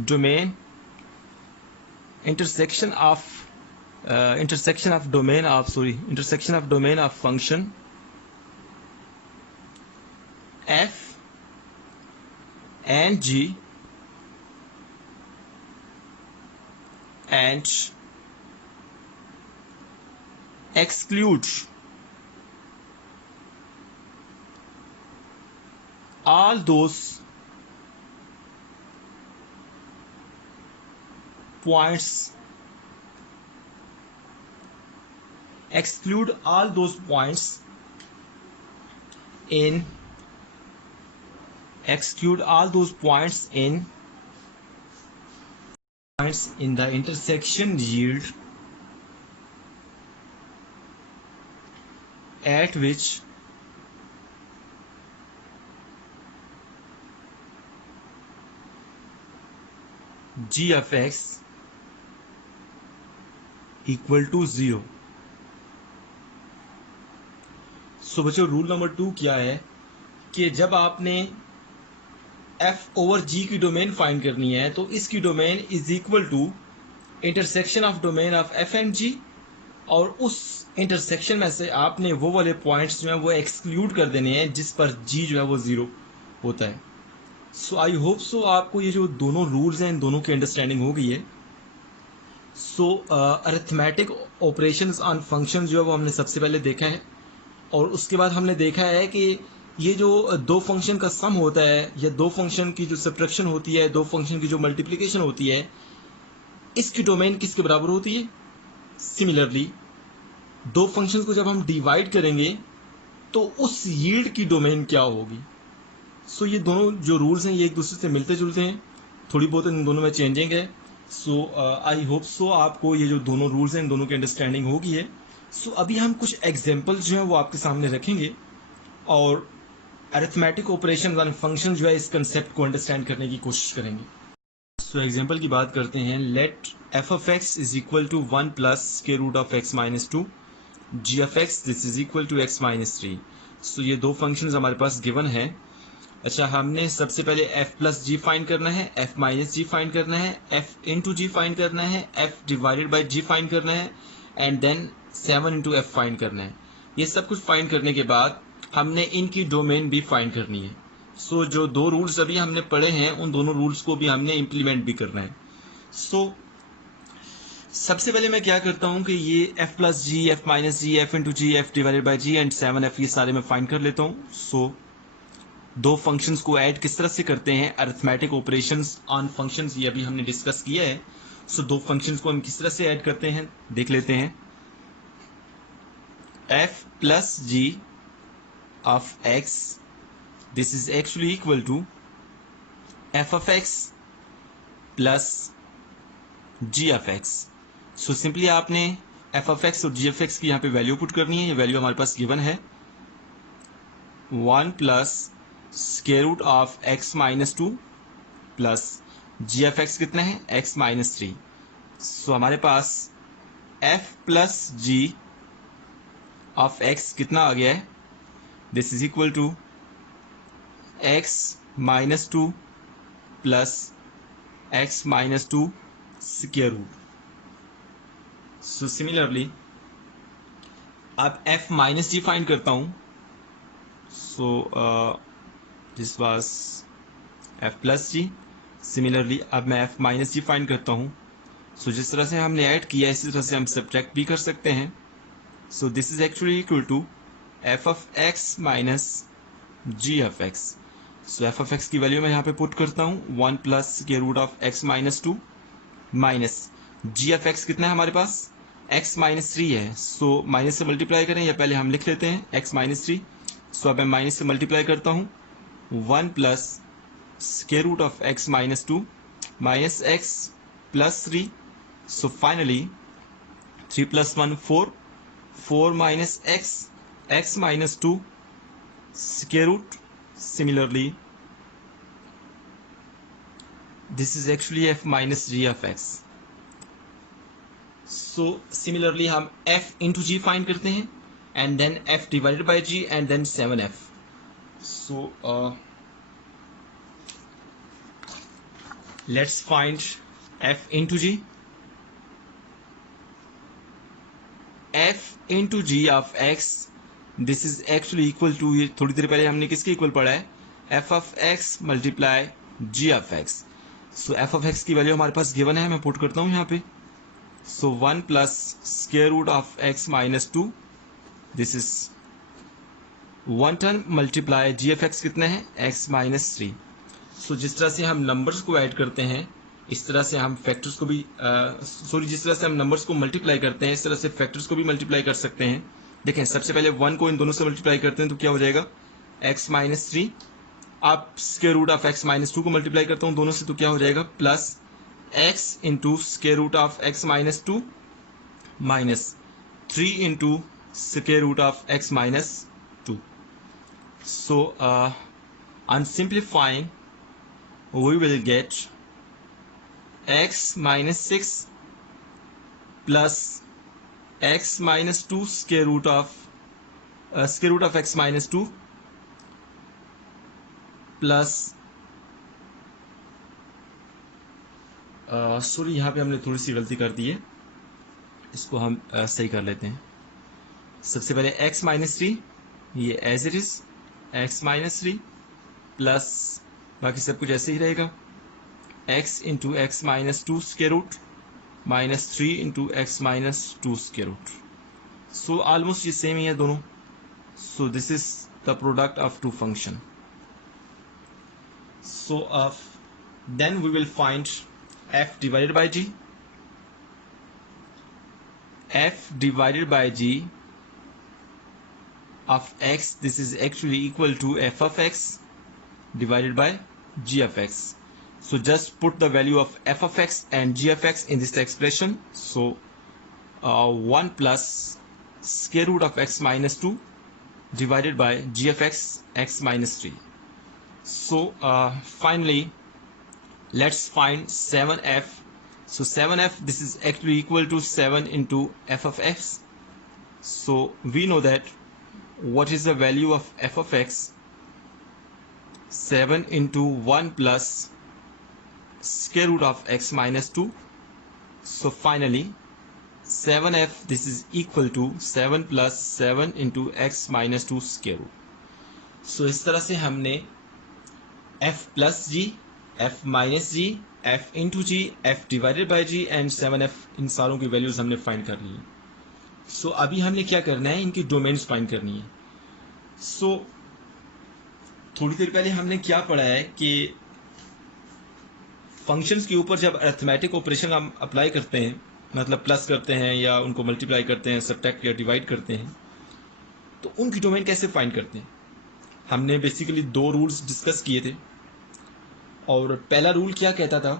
domain intersection of domain of function f and g and exclude all those points in the intersection yield at which g of x equal to 0. सो बच्चों rule number 2 क्या है कि जब आपने f over g की domain find करनी है तो इसकी domain is equal to intersection of domain of f and g, और उस इंटरसेक्शन में से आपने वो वाले पॉइंट्स जो हैं वो एक्सक्लूड कर देने हैं जिस पर g जो है वो 0 होता है. सो आई होप सो आपको ये जो दोनों रूल्स हैं इन दोनों की अंडरस्टैंडिंग हो गई है. सो अरिथमेटिक ऑपरेशंस ऑन फंक्शन जो है वो हमने सबसे पहले देखा है, और उसके बाद हमने देखा है कि ये जो दो फंक्शन का सम होता है या दो फंक्शन की जो सब्ट्रैक्शन होती है, दो फंक्शन की जो मल्टीप्लिकेशन होती है, इसकी डोमेन किसके बराबर होती है. सिमिलरली दो फंक्शंस को जब हम डिवाइड करेंगे तो उस यील्ड की डोमेन क्या होगी. सो ये दोनों जो रूल्स हैं ये एक दूसरे से मिलते जुलते हैं, थोड़ी बहुत इन दोनों में चेंजिंग है. सो आई होप सो आपको ये जो दोनों रूल्स हैं इन दोनों की अंडरस्टैंडिंग होगी है. सो अभी हम कुछ एग्जांपल्स जो हैं वो आपके सामने रखेंगे और अरिथमेटिक ऑपरेशन ऑन फंक्शन जो है इस कंसेप्ट को अंडरस्टैंड करने की कोशिश करेंगे. सो एग्जांपल की बात करते हैं. Let f of x is equal to 1 plus square root of x minus 2, g of x this is equal to x minus 3. सो ये दो फंक्शंस हमारे पास गिवन है. अच्छा, हमने सबसे पहले f प्लस जी फाइंड करना है, f माइनस जी फाइंड करना है, f इंटू जी फाइंड करना है, f divided by g find करना है, and then 7 into f find करना है. ये सब कुछ फाइंड करने के बाद हमने इनकी डोमेन भी फाइंड करनी है. सो जो दो रूल्स अभी हमने पढ़े हैं उन दोनों रूल्स को भी हमने इम्प्लीमेंट भी करना है. सो सबसे पहले मैं क्या करता हूं कि ये f plus g, f minus g, f into g, f divided by g and 7f ये सारे मैं फाइंड कर लेता हूं. सो दो फंक्शंस को ऐड किस तरह से करते हैं, अरिथमेटिक ऑपरेशंस ऑन फंक्शंस, ये अभी हमने डिस्कस किया है. सो दो फंक्शंस को हम किस तरह से ऐड करते हैं देख लेते हैं. f plus g of x this is actually equal to f of x plus g of x. So simply आपने f of x और g of x की यहाँ पे वैल्यू पुट करनी है. ये वैल्यू हमारे पास गिवन है 1 plus square root of x minus 2 plus g of x कितना है x माइनस 3. सो हमारे पास f plus g of x कितना आ गया है, this is equal to x minus 2 plus x minus 2 square root. So similarly अब f minus g find करता हूं. So this was f plus g. Similarly अब मैं f माइनस जी फाइंड करता हूं. सो जिस तरह से हमने ऐड किया इसी तरह से हम सब्ट्रैक्ट भी कर सकते हैं. So this is actually equal to f of x minus g of x. So f of x की वैल्यू मैं यहाँ पे पुट करता हूँ 1 plus square root of x minus 2 minus g of x कितना है हमारे पास x माइनस 3 है. सो माइनस से मल्टीप्लाई करें या पहले हम लिख लेते हैं x माइनस 3. सो अब मैं माइनस से मल्टीप्लाई करता हूँ 1 plus square root of x minus 2 minus x plus 3. So finally 3 plus 1 4 4 minus x x minus 2 square root. Similarly, this is actually f minus g of x. So similarly हम f into g find करते हैं and then f divided by g and then 7f. So let's find f into g. f into g of x, this is actually equal to, ये थोड़ी देर पहले हमने किसके equal पढ़ा है, f of x multiply g of x. So f of x की value हमारे पास given है, मैं पुट करता हूँ यहाँ पे. So 1 plus square root of x minus 2, this is 1 term multiply g of x कितना है, x minus 3. So जिस तरह से हम नंबर्स को ऐड करते हैं इस तरह से हम फैक्टर्स को भी जिस तरह से हम नंबर्स को मल्टीप्लाई करते हैं इस तरह से फैक्टर्स को भी मल्टीप्लाई कर सकते हैं. देखें, सबसे पहले 1 को इन दोनों से मल्टीप्लाई करते हैं तो क्या हो जाएगा, x minus 3. अब square root of x minus 2 को मल्टीप्लाई करता हूँ दोनों से तो क्या हो जाएगा, plus x into square root of x minus 2 minus 3 into square root of x minus 2. So on simplifying we will get x minus 6 plus x minus 2 square root of x minus 2 plus sorry यहाँ पे हमने थोड़ी सी गलती कर दी है, इसको हम सही कर लेते हैं. सबसे पहले x minus 3 ये as it is x minus 3 plus बाकी सब कुछ ऐसे ही रहेगा, x into x minus 2 square root minus 3 into x minus 2 square root. So almost ये सेम ही है दोनों. So this is the product of two function. So then we will find f divided by g. f divided by g of x, this is actually equal to f of x divided by g of x. So just put the value of f of x and g of x in this expression. So 1 plus square root of x minus 2 divided by g of x, x minus 3. So finally let's find 7f. So 7f, this is actually equal to 7 into f of x. So we know that what is the value of f of x, 7 into 1 plus square root of x minus 2. So finally 7f, this is equal to 7 plus 7 into x minus 2 square root. So इस तरह से हमने f plus g, f minus g, f into g, f divided by g and 7f, इन सारों की values हमने find कर ली है. सो अभी हमने क्या करना है, इनकी डोमेन्स फाइंड करनी है. सो थोड़ी देर पहले हमने क्या पढ़ा है कि फंक्शंस के ऊपर जब अरिथमेटिक ऑपरेशन हम अप्लाई करते हैं, मतलब प्लस करते हैं या उनको मल्टीप्लाई करते हैं, सब्ट्रैक्ट या डिवाइड करते हैं, तो उनकी डोमेन कैसे फाइंड करते हैं. हमने बेसिकली 2 रूल्स डिस्कस किए थे. और पहला रूल क्या कहता था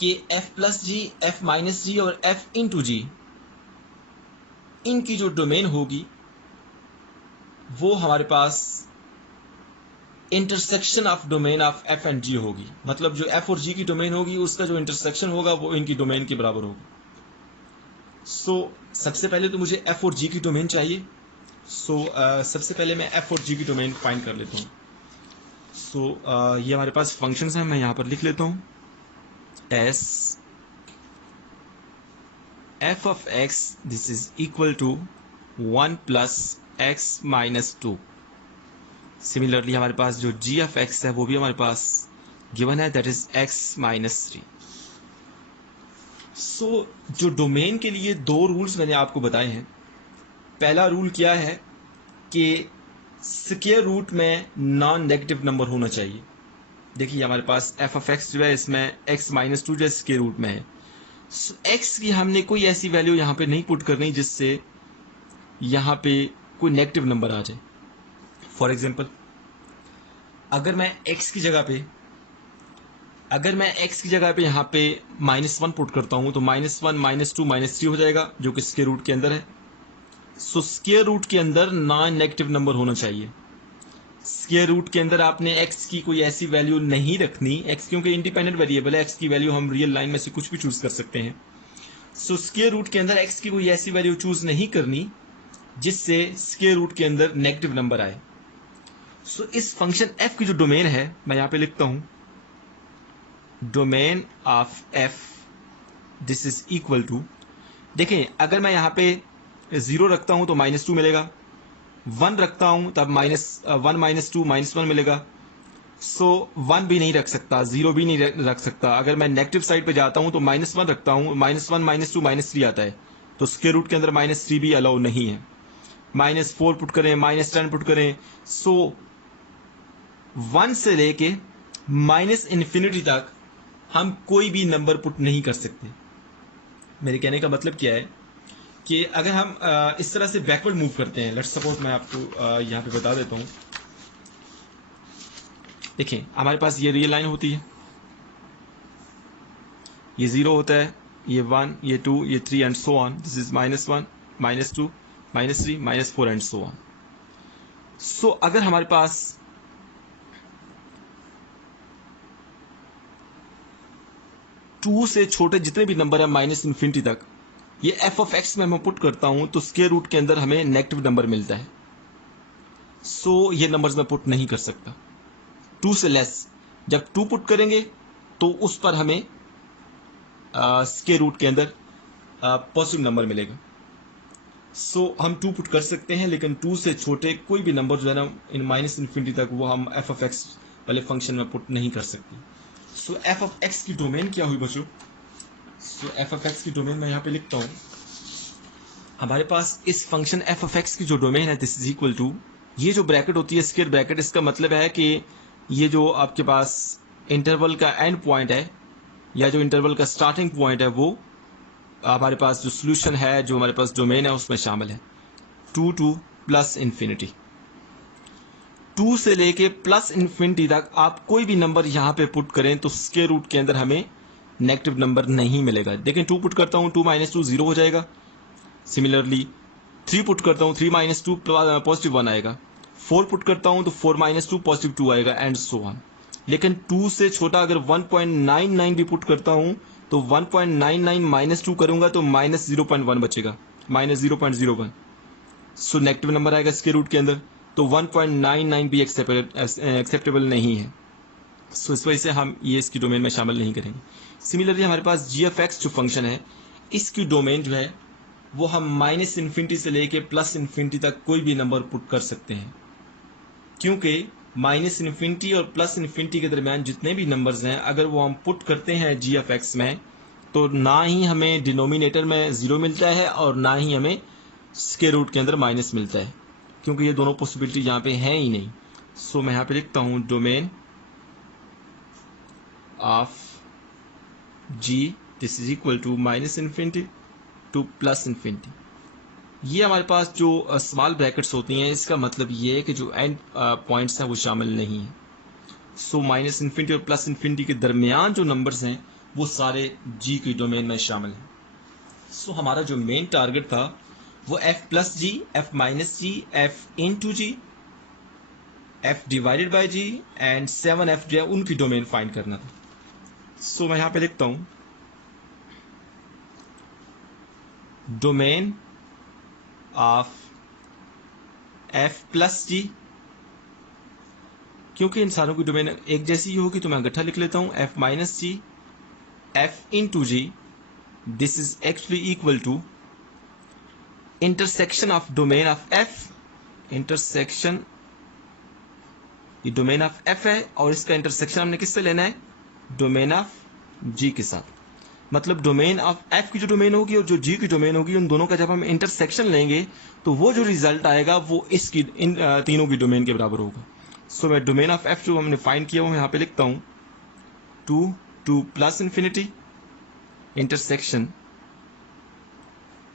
कि f plus g, f minus जी और f इंटू जी, इनकी जो डोमेन होगी वो हमारे पास intersection of domain of f and g होगी. मतलब जो f और g की डोमेन होगी उसका जो इंटरसेक्शन होगा वो इनकी डोमेन के बराबर होगा. सो सबसे पहले तो मुझे f और g की डोमेन चाहिए. सो सबसे पहले मैं f और g की डोमेन फाइंड कर लेता हूँ. सो ये हमारे पास फंक्शंस हैं, मैं यहाँ पर लिख लेता हूँ s f of x, this is equal to 1 plus x minus 2. Similarly हमारे पास जो g of x है वो भी हमारे पास गिवन है, दैट इज x minus 3. सो जो डोमेन के लिए 2 रूल्स मैंने आपको बताए हैं. पहला रूल क्या है कि स्क्वायर रूट में नॉन नेगेटिव नंबर होना चाहिए. देखिए हमारे पास f of x जो है इसमें x minus 2 जो स्क्वायर रूट में है. x की हमने कोई ऐसी वैल्यू यहाँ पे नहीं पुट करनी जिससे यहाँ पे कोई नेगेटिव नंबर आ जाए. फॉर एग्जाम्पल अगर मैं x की जगह पे यहाँ पे -1 पुट करता हूँ तो -1, -2, -3 हो जाएगा जो कि स्क्वायर रूट के अंदर है. सो स्क्वायर रूट के अंदर नॉन नेगेटिव नंबर होना चाहिए। स्क्वायर रूट के अंदर आपने x की कोई ऐसी वैल्यू नहीं रखनी, x क्योंकि इंडिपेंडेंट वेरिएबल है, x की वैल्यू हम रियल लाइन में से कुछ भी चूज कर सकते हैं। सो स्क्वायर रूट के अंदर x की कोई ऐसी वैल्यू चूज नहीं करनी जिससे स्क्वायर रूट के अंदर नेगेटिव नंबर आए। सो इस फंक्शन f की जो डोमेन है मैं यहां पे लिखता हूं, domain of f this is equal to, देखें अगर मैं यहां पे 0 रखता हूं तो -2 मिलेगा, 1 रखता हूं तब -1 -2 -1 मिलेगा। सो 1 भी नहीं रख सकता, 0 भी नहीं रख सकता। अगर मैं नेगेटिव साइड पे जाता हूं तो -1 रखता हूं, -1 -2 -3 आता है, तो स्क्वायर रूट के अंदर -3 भी अलाउ नहीं है। -4 पुट करें, -10 पुट करें। सो 1 से लेके -इन्फिनिटी तक हम कोई भी नंबर पुट नहीं कर सकते। मेरे कहने का मतलब क्या है कि अगर हम इस तरह से बैकवर्ड मूव करते हैं, लेट्स सपोज मैं आपको यहाँ पे बता देता हूँ। देखें हमारे पास ये रियल लाइन होती है, ये 0 होता है, ये 1, ये 2, ये 3 and so on. This is -1 -2 -3 -4 and so on. So अगर हमारे पास टू से छोटे जितने भी नंबर है -इन्फिनिटी तक, ये f ऑफ x में मैं पुट करता हूं तो स्क्वायर रूट के अंदर हमें नेगेटिव नंबर मिलता है। सो ये नंबर्स मैं पुट नहीं कर सकता। 2 से लेस, जब 2 पुट करेंगे तो उस पर हमें स्क्वायर रूट के अंदर पॉजिटिव नंबर मिलेगा। सो हम 2 पुट कर सकते हैं, लेकिन 2 से छोटे कोई भी नंबर जो है ना इन -इन्फिनिटी तक, वो हम f ऑफ x वाले फंक्शन में पुट नहीं कर सकते। सो f ऑफ x की डोमेन क्या हुई बच्चों? सो f ऑफ x की डोमेन मैं यहाँ पे लिखता हूँ, हमारे पास इस फंक्शन f ऑफ x की जो डोमेन है दिस इज इक्वल टू, ये जो ब्रैकेट होती है स्क्वायर ब्रैकेट, इसका मतलब है कि ये जो आपके पास इंटरवल का एंड पॉइंट है या जो इंटरवल का स्टार्टिंग पॉइंट है, वो हमारे पास जो सोल्यूशन है, जो हमारे पास डोमेन है, उसमें शामिल है 2 to +इन्फिनिटी। 2 से लेके +इन्फिनिटी तक आप कोई भी नंबर यहाँ पे पुट करें तो स्क्वायर रूट के अंदर हमें नेगेटिव नंबर नहीं मिलेगा। देखें 2 पुट करता हूँ, 2 -2 0 हो जाएगा। सिमिलरली 3 पुट करता हूँ, 3 -2 +1 आएगा। 4 पुट करता हूँ तो 4 -2 +2 आएगा एंड सो ऑन। लेकिन 2 से छोटा अगर 1.99 भी पुट करता हूँ तो 1.99 -2 करूंगा तो -0.1 बचेगा, -0.01। सो नेगेटिव नंबर आएगा स्क्वायर रूट के अंदर, तो 1.99 भी एक्सेप्टेबल नहीं है। सो इस वजह से हम ये इसकी डोमेन में शामिल नहीं करेंगे। सिमिलरली हमारे पास जी एफ एक्स जो फंक्शन है, इसकी डोमेन जो है वो हम -इन्फिनिटी से लेके +इन्फिनिटी तक कोई भी नंबर पुट कर सकते हैं, क्योंकि -इन्फिनिटी और +इन्फिनिटी के दरमियान जितने भी नंबर्स हैं, अगर वो हम पुट करते हैं जी एफ एक्स में, तो ना ही हमें डिनोमिनेटर में 0 मिलता है और ना ही हमें स्क्वायर रूट के अंदर माइनस मिलता है, क्योंकि ये दोनों पॉसिबिलिटी यहाँ पे हैं ही नहीं। सो मैं यहाँ पे लिखता हूँ domain of g this is equal to -infinity to +infinity. ये हमारे पास जो स्मॉल ब्रैकेट्स होती हैं, इसका मतलब ये है कि जो एंड पॉइंट्स हैं वो शामिल नहीं है। सो -इन्फिनिटी और +इन्फिनिटी के दरमियान जो नंबर्स हैं वो सारे जी की डोमेन में शामिल हैं। सो हमारा जो मेन टारगेट था वो f+g, f-g, f into g, f divided by g and 7f जो है उनकी डोमेन फाइंड करना था। सो मैं यहाँ पे लिखता हूँ डोमेन ऑफ f+g, क्योंकि इन सारों की डोमेन एक जैसी ही होगी तो मैं अंगूठा लिख लेता हूँ f-g, f into g, this is actually equal to intersection of domain of f, intersection, ये डोमेन ऑफ f है और इसका इंटरसेक्शन हमने किससे लेना है? डोमेन ऑफ g के साथ। मतलब डोमेन ऑफ f की जो डोमेन होगी और जो g की डोमेन होगी, उन दोनों का जब हम इंटरसेक्शन लेंगे तो वो जो रिजल्ट आएगा वो इसकी इन तीनों की डोमेन के बराबर होगा। सो मैं डोमेन ऑफ f जो हमने फाइंड किया वो मैं यहाँ पे लिखता हूँ 2 to +infinity intersection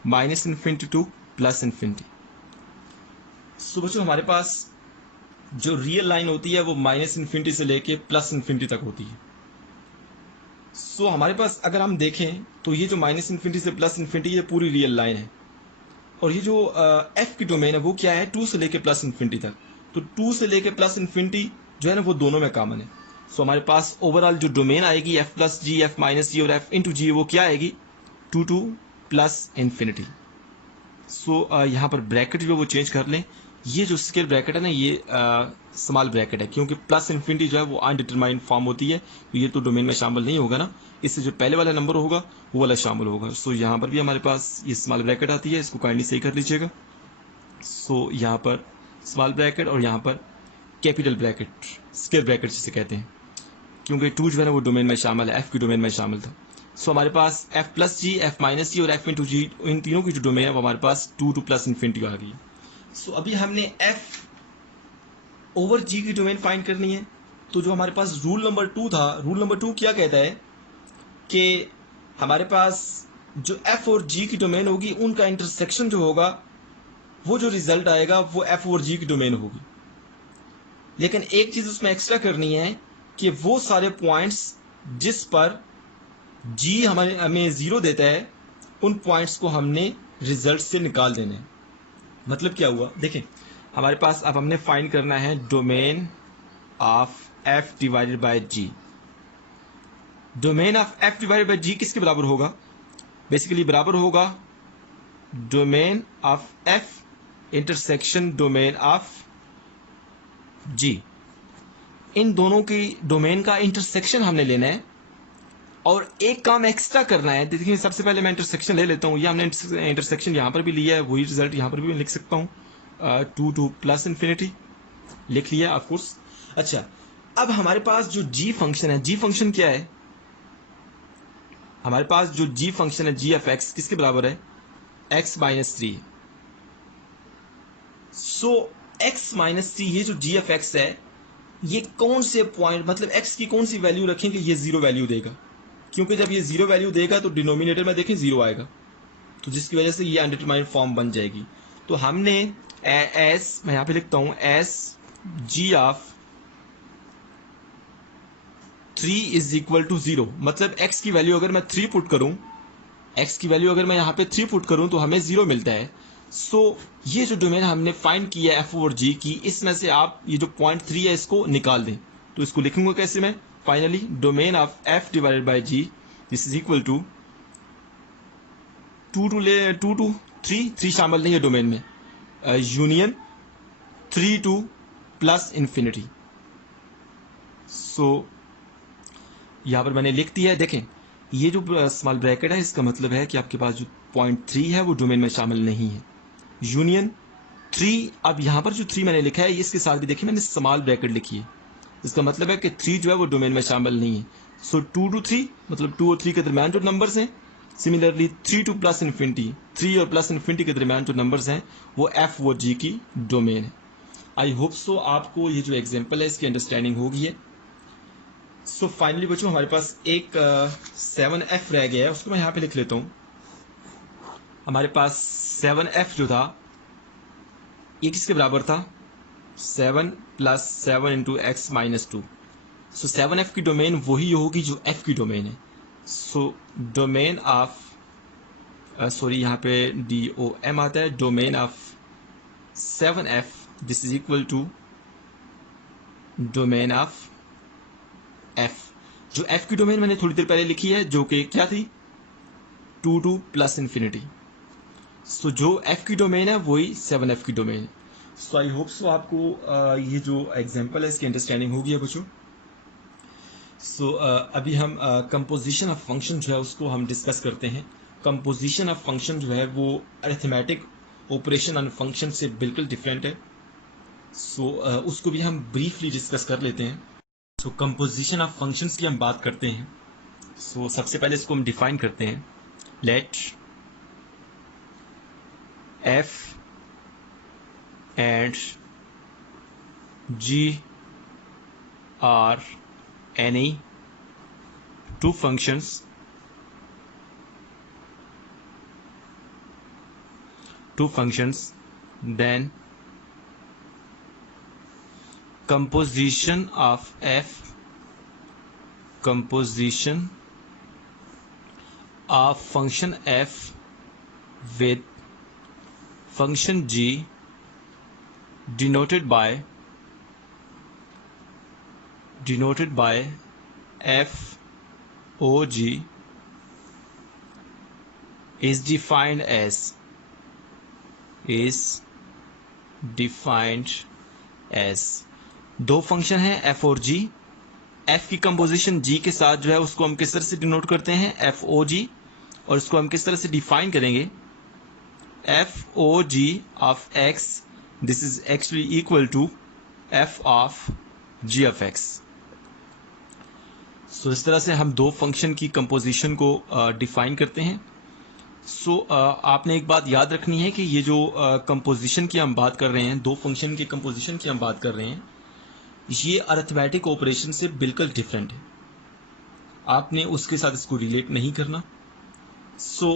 -infinity to +infinity. So बच्चों हमारे पास जो रियल लाइन होती है वो -इन्फिनिटी से लेके +इन्फिनिटी तक होती है। सो हमारे पास अगर हम देखें तो ये जो -इन्फिनिटी से +इन्फिनिटी, ये पूरी रियल लाइन है और ये जो f की डोमेन है वो क्या है, 2 से लेके प्लस इन्फिनिटी तक। तो 2 से लेके प्लस इन्फिनिटी जो है ना वो दोनों में कॉमन है। सो हमारे पास ओवरऑल जो डोमेन आएगी f plus g, f minus जी और f इंटू जी, वो क्या आएगी, 2 टू प्लस इन्फिनिटी। सो यहाँ पर ब्रैकेट जो वो चेंज कर लें। ये जो स्केल ब्रैकेट है ना ये स्मॉल ब्रैकेट है, क्योंकि प्लस इन्फिनिटी जो है वो अनडिटरमाइंड फॉर्म होती है, तो ये तो डोमेन में शामिल नहीं होगा ना, इससे जो पहले वाला नंबर होगा वो वाला शामिल होगा। सो यहाँ पर भी हमारे पास ये स्मॉल ब्रैकेट आती है, इसको काइंडली सही कर लीजिएगा। सो यहाँ पर स्मॉल ब्रैकेट और यहाँ पर कैपिटल ब्रैकेट, स्केल ब्रैकेट जिसे कहते हैं, क्योंकि 2 जो है ना वो डोमेन में शामिल है, f की डोमेन में शामिल था। सो हमारे पास f plus g, f minus जी और f इंटू जी, इन तीनों की जो डोमेन है वो हमारे पास 2 टू प्लस इन्फिनिटी आ गई। सो अभी हमने f ओवर g की डोमेन फाइंड करनी है। तो जो हमारे पास रूल नंबर 2 था, रूल नंबर 2 क्या कहता है कि हमारे पास जो f और g की डोमेन होगी उनका इंटरसेक्शन जो होगा वो जो रिजल्ट आएगा वो f और g की डोमेन होगी। लेकिन एक चीज उसमें एक्स्ट्रा करनी है कि वो सारे पॉइंट्स जिस पर g हमें 0 देता है उन पॉइंट्स को हमने रिजल्ट से निकाल देना है। मतलब क्या हुआ, देखें हमारे पास अब हमने फाइंड करना है domain of f divided by g। Domain of f divided by g किसके बराबर होगा, बेसिकली बराबर होगा domain of f intersection domain of g। इन दोनों की डोमेन का इंटरसेक्शन हमने लेना है और एक काम एक्स्ट्रा करना है। देखिए सबसे पहले मैं इंटरसेक्शन ले लेता हूँ, ये हमने इंटरसेक्शन यहाँ पर भी लिया है, वही रिजल्ट यहाँ पर भी मैं लिख सकता हूँ, 2 टू प्लस इन्फिनिटी लिख लिया ऑफ कोर्स। अच्छा, अब हमारे पास जो g फंक्शन है, g फंक्शन क्या है, हमारे पास जो g फंक्शन है g ऑफ x किसके बराबर है, x माइनस 3। सो x माइनस 3 ये जो g ऑफ x है ये कौन से पॉइंट, मतलब x की कौन सी वैल्यू रखेंगे ये 0 वैल्यू देगा, क्योंकि जब ये 0 वैल्यू देगा तो डिनोमिनेटर में देखें 0 आएगा, तो जिसकी वजह से ये अनडिटरमाइंड फॉर्म बन जाएगी। तो हमने एस, मैं यहाँ पे लिखता हूँ S g of 3 is equal to 0, मतलब x की वैल्यू अगर मैं 3 पुट करूं, x की वैल्यू अगर मैं यहाँ पे 3 पुट करूं तो हमें 0 मिलता है। सो ये जो डोमेन हमने फाइंड किया है f ओवर g की, इसमें से आप ये जो पॉइंट 3 है इसको निकाल दें। तो इसको लिखूंगा कैसे मैं, finally domain of f divided by g this is equal to 2 to 3 शामिल नहीं है डोमेन में, union 3 to plus infinity. So यहाँ पर मैंने लिख दिया है। देखें ये जो स्मॉल ब्रैकेट है इसका मतलब है कि आपके पास जो पॉइंट 3 है वो डोमेन में शामिल नहीं है, यूनियन 3। अब यहाँ पर जो 3 मैंने लिखा है इसके साथ भी देखिए मैंने स्मॉल ब्रैकेट लिखी है, इसका मतलब है कि 3 जो है वो डोमेन में शामिल नहीं है। सो 2 टू 3 मतलब 2 और 3 के दरमियान जो नंबर्स हैं, सिमिलरली 3 टू प्लस इन्फिनिटी, 3 और प्लस इन्फिनिटी के दरमियान जो नंबर्स हैं वो f और g की डोमेन है। आई होप सो आपको ये जो एग्जाम्पल है इसकी अंडरस्टैंडिंग होगी है। सो फाइनली बच्चों हमारे पास एक 7f रह गया है, उसको मैं यहाँ पे लिख लेता हूँ। हमारे पास 7f जो था ये किसके बराबर था, 7 प्लस 7 इंटू एक्स माइनस 2। सो 7f की डोमेन वही होगी जो f की डोमेन है। सो डोमेन ऑफ, सॉरी यहाँ पे DOM आता है, domain of 7f this is equal to domain of f। जो f की डोमेन मैंने थोड़ी देर पहले लिखी है जो कि क्या थी, 2 टू प्लस इन्फिनिटी। सो जो f की डोमेन है वही 7f की डोमेन है। सो आई होप सो आपको ये जो एग्जांपल है इसकी अंडरस्टैंडिंग होगी है बच्चों। सो अभी हम कंपोजिशन ऑफ फंक्शन जो है उसको हम डिस्कस करते हैं। कंपोजिशन ऑफ फंक्शन जो है वो अरिथमेटिक ऑपरेशन ऑन फंक्शन से बिल्कुल डिफरेंट है। सो उसको भी हम ब्रीफली डिस्कस कर लेते हैं। सो कंपोजिशन ऑफ फंक्शंस की हम बात करते हैं। सो सबसे पहले इसको हम डिफाइन करते हैं। Let f and g are any two functions then composition of function f with function g denoted by f o g is defined as दो फंक्शन है f और g। f की कंपोजिशन g के साथ जो है उसको हम किस तरह से डिनोट करते हैं, f o g, और इसको हम किस तरह से डिफाइन करेंगे, f o g of x this is actually equal to f of g of x। सो इस तरह से हम दो फंक्शन की कंपोजिशन को डिफाइन करते हैं। सो आपने एक बात याद रखनी है कि ये जो कंपोजिशन की हम बात कर रहे हैं, दो फंक्शन की कंपोजिशन की हम बात कर रहे हैं, ये अरिथमेटिक ऑपरेशन से बिल्कुल डिफरेंट है। आपने उसके साथ इसको रिलेट नहीं करना। सो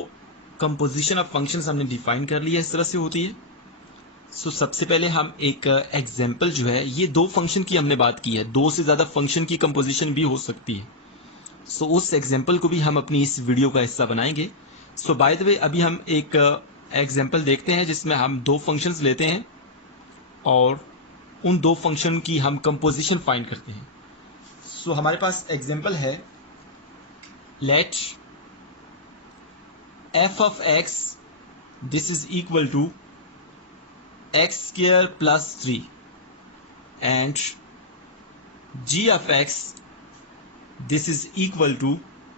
कंपोजिशन ऑफ फंक्शंस हमने डिफाइन कर लिया, इस तरह से होती है। सो सबसे पहले हम एक एग्जांपल जो है, ये दो फंक्शन की हमने बात की है, दो से ज़्यादा फंक्शन की कंपोजिशन भी हो सकती है। सो उस एग्जांपल को भी हम अपनी इस वीडियो का हिस्सा बनाएंगे। सो बाय द वे अभी हम एक एग्जांपल देखते हैं जिसमें हम दो फंक्शंस लेते हैं और उन दो फंक्शन की हम कंपोजिशन फाइंड करते हैं। सो हमारे पास एग्जांपल है, late f of x this is equal to x square plus 3 and g of x this is equal to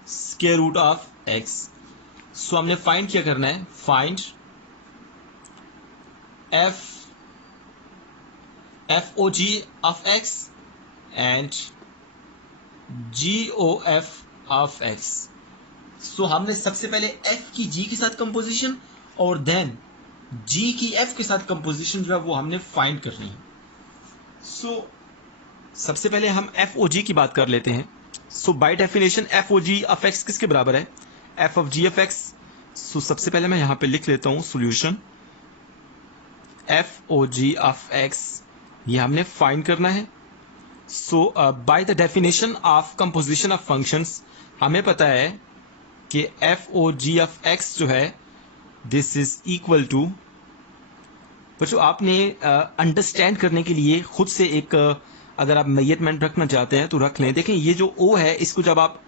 square root of x। सो हमने फाइंड क्या करना है, find f o g of x and g o f of x। सो हमने सबसे पहले f की g के साथ कंपोजिशन और देन g की f के साथ कंपोजिशन जो है वो हमने फाइंड करनी है। सो सबसे पहले हम f o g की बात कर लेते हैं। So by definition f o g of x किसके बराबर है, f of g of x। सो सबसे पहले मैं यहां पे लिख लेता हूं solution, f o g of x ये हमने फाइंड करना है। So by the definition of composition of functions हमें पता है कि f o g of x जो है दिस इज इक्वल टू, बच्चों आपने अंडरस्टैंड करने के लिए खुद से एक अगर आप मेजरमेंट रखना चाहते हैं तो रख लें। देखें ये जो o है इसको जब आप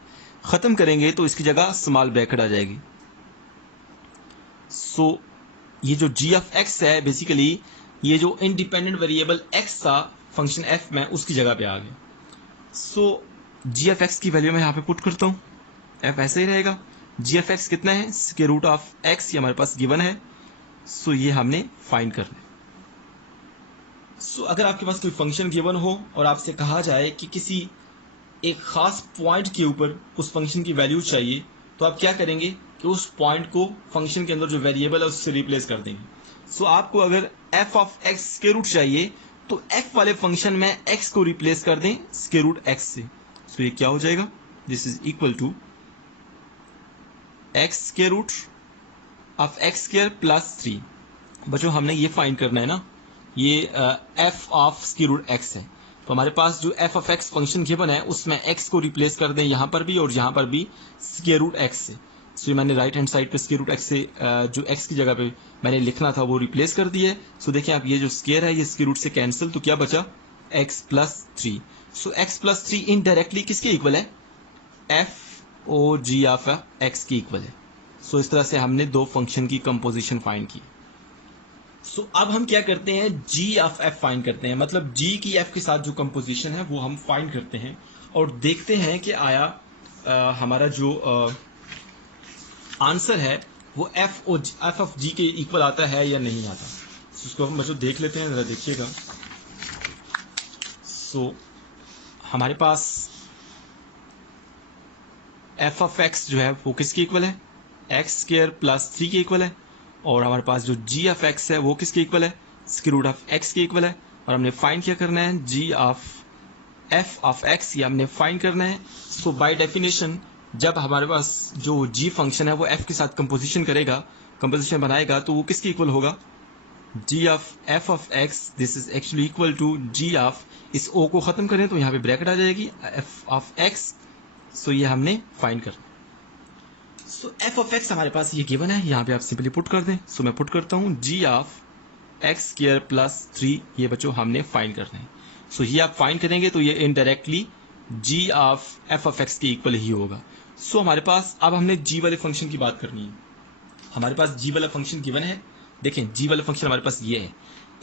ख़त्म करेंगे तो इसकी जगह स्मॉल ब्रैकेट आ जाएगी। सो ये जो g of x है बेसिकली ये जो इंडिपेंडेंट वेरिएबल x था फंक्शन f में उसकी जगह पे आ गया। सो g of x की वैल्यू मैं यहाँ पे पुट करता हूँ, f ऐसे ही रहेगा। g of x कितना है, स्क्वायर रूट ऑफ x, ये हमारे पास गिवन है। सो ये हमने फाइंड करना है। सो अगर आपके पास कोई फंक्शन गिवन हो और आपसे कहा जाए कि किसी एक खास पॉइंट के ऊपर उस फंक्शन की वैल्यू चाहिए, तो आप क्या करेंगे कि उस पॉइंट को फंक्शन के अंदर जो वेरिएबल है उससे रिप्लेस कर देंगे। सो आपको अगर f of x square root चाहिए तो f वाले फंक्शन में x को रिप्लेस कर दें स्क्वायर रूट x से। सो ये क्या हो जाएगा, this is equal to x square root of x square plus 3। बच्चों हमने ये फाइंड करना है ना, ये f of square root x है। तो हमारे पास जो f of x function given है उसमें x को रिप्लेस कर दें यहाँ पर भी और यहाँ पर भी स्क्वायर रूट x से। सो मैंने राइट हैंड साइड पे स्क्वायर रूट x से जो x की जगह पे मैंने लिखना था वो रिप्लेस कर दिया है। सो देखिए आप ये जो स्क्वायर है ये स्क्वायर रूट से कैंसिल, तो क्या बचा x प्लस 3। सो x प्लस 3 इनडायरेक्टली किसके इक्वल है, f o g of x के इक्वल है। सो इस तरह से हमने दो फंक्शन की कंपोजिशन फाइंड की। सो अब हम क्या करते हैं, g ऑफ f फाइंड करते हैं, मतलब g की f के साथ जो कंपोजिशन है वो हम फाइंड करते हैं और देखते हैं कि आया हमारा जो आंसर है वो f ऑफ g के इक्वल आता है या नहीं आता। so, उसको हम मतलब देख लेते हैं, जरा देखिएगा। सो हमारे पास f ऑफ x जो है वो किसके इक्वल है, x स्क्वायर प्लस 3 के इक्वल है, और हमारे पास जो g ऑफ x है वो किसके इक्वल है, स्क्वायर रूट ऑफ x के इक्वल है। और हमने फाइंड क्या करना है, g of f of x ये हमने फाइंड करना है। सो बाय डेफिनेशन जब हमारे पास जो g फंक्शन है वो f के साथ कंपोजिशन करेगा, कंपोजिशन बनाएगा, तो वो किसके इक्वल होगा, g of f of x this is actually equal to g of, इस o को ख़त्म करें तो यहाँ पे ब्रैकेट आ जाएगी, f ऑफ x। सो ये हमने फाइंड करना। सो एफ ऑफ एक्स हमारे पास ये गिवन है, यहाँ पे आप सिंपली पुट कर दें। सो मैं पुट करता हूँ जी ऑफ एक्स स्क्वायर प्लस 3, ये बच्चों हमने फाइंड करना है। सो ये आप फाइंड करेंगे तो ये indirectly g of f of x के इक्वल ही होगा। सो हमारे पास अब हमने जी वाले फंक्शन की बात करनी है। हमारे पास जी वाला फंक्शन गिवन है, देखें जी वाला फंक्शन हमारे पास ये है।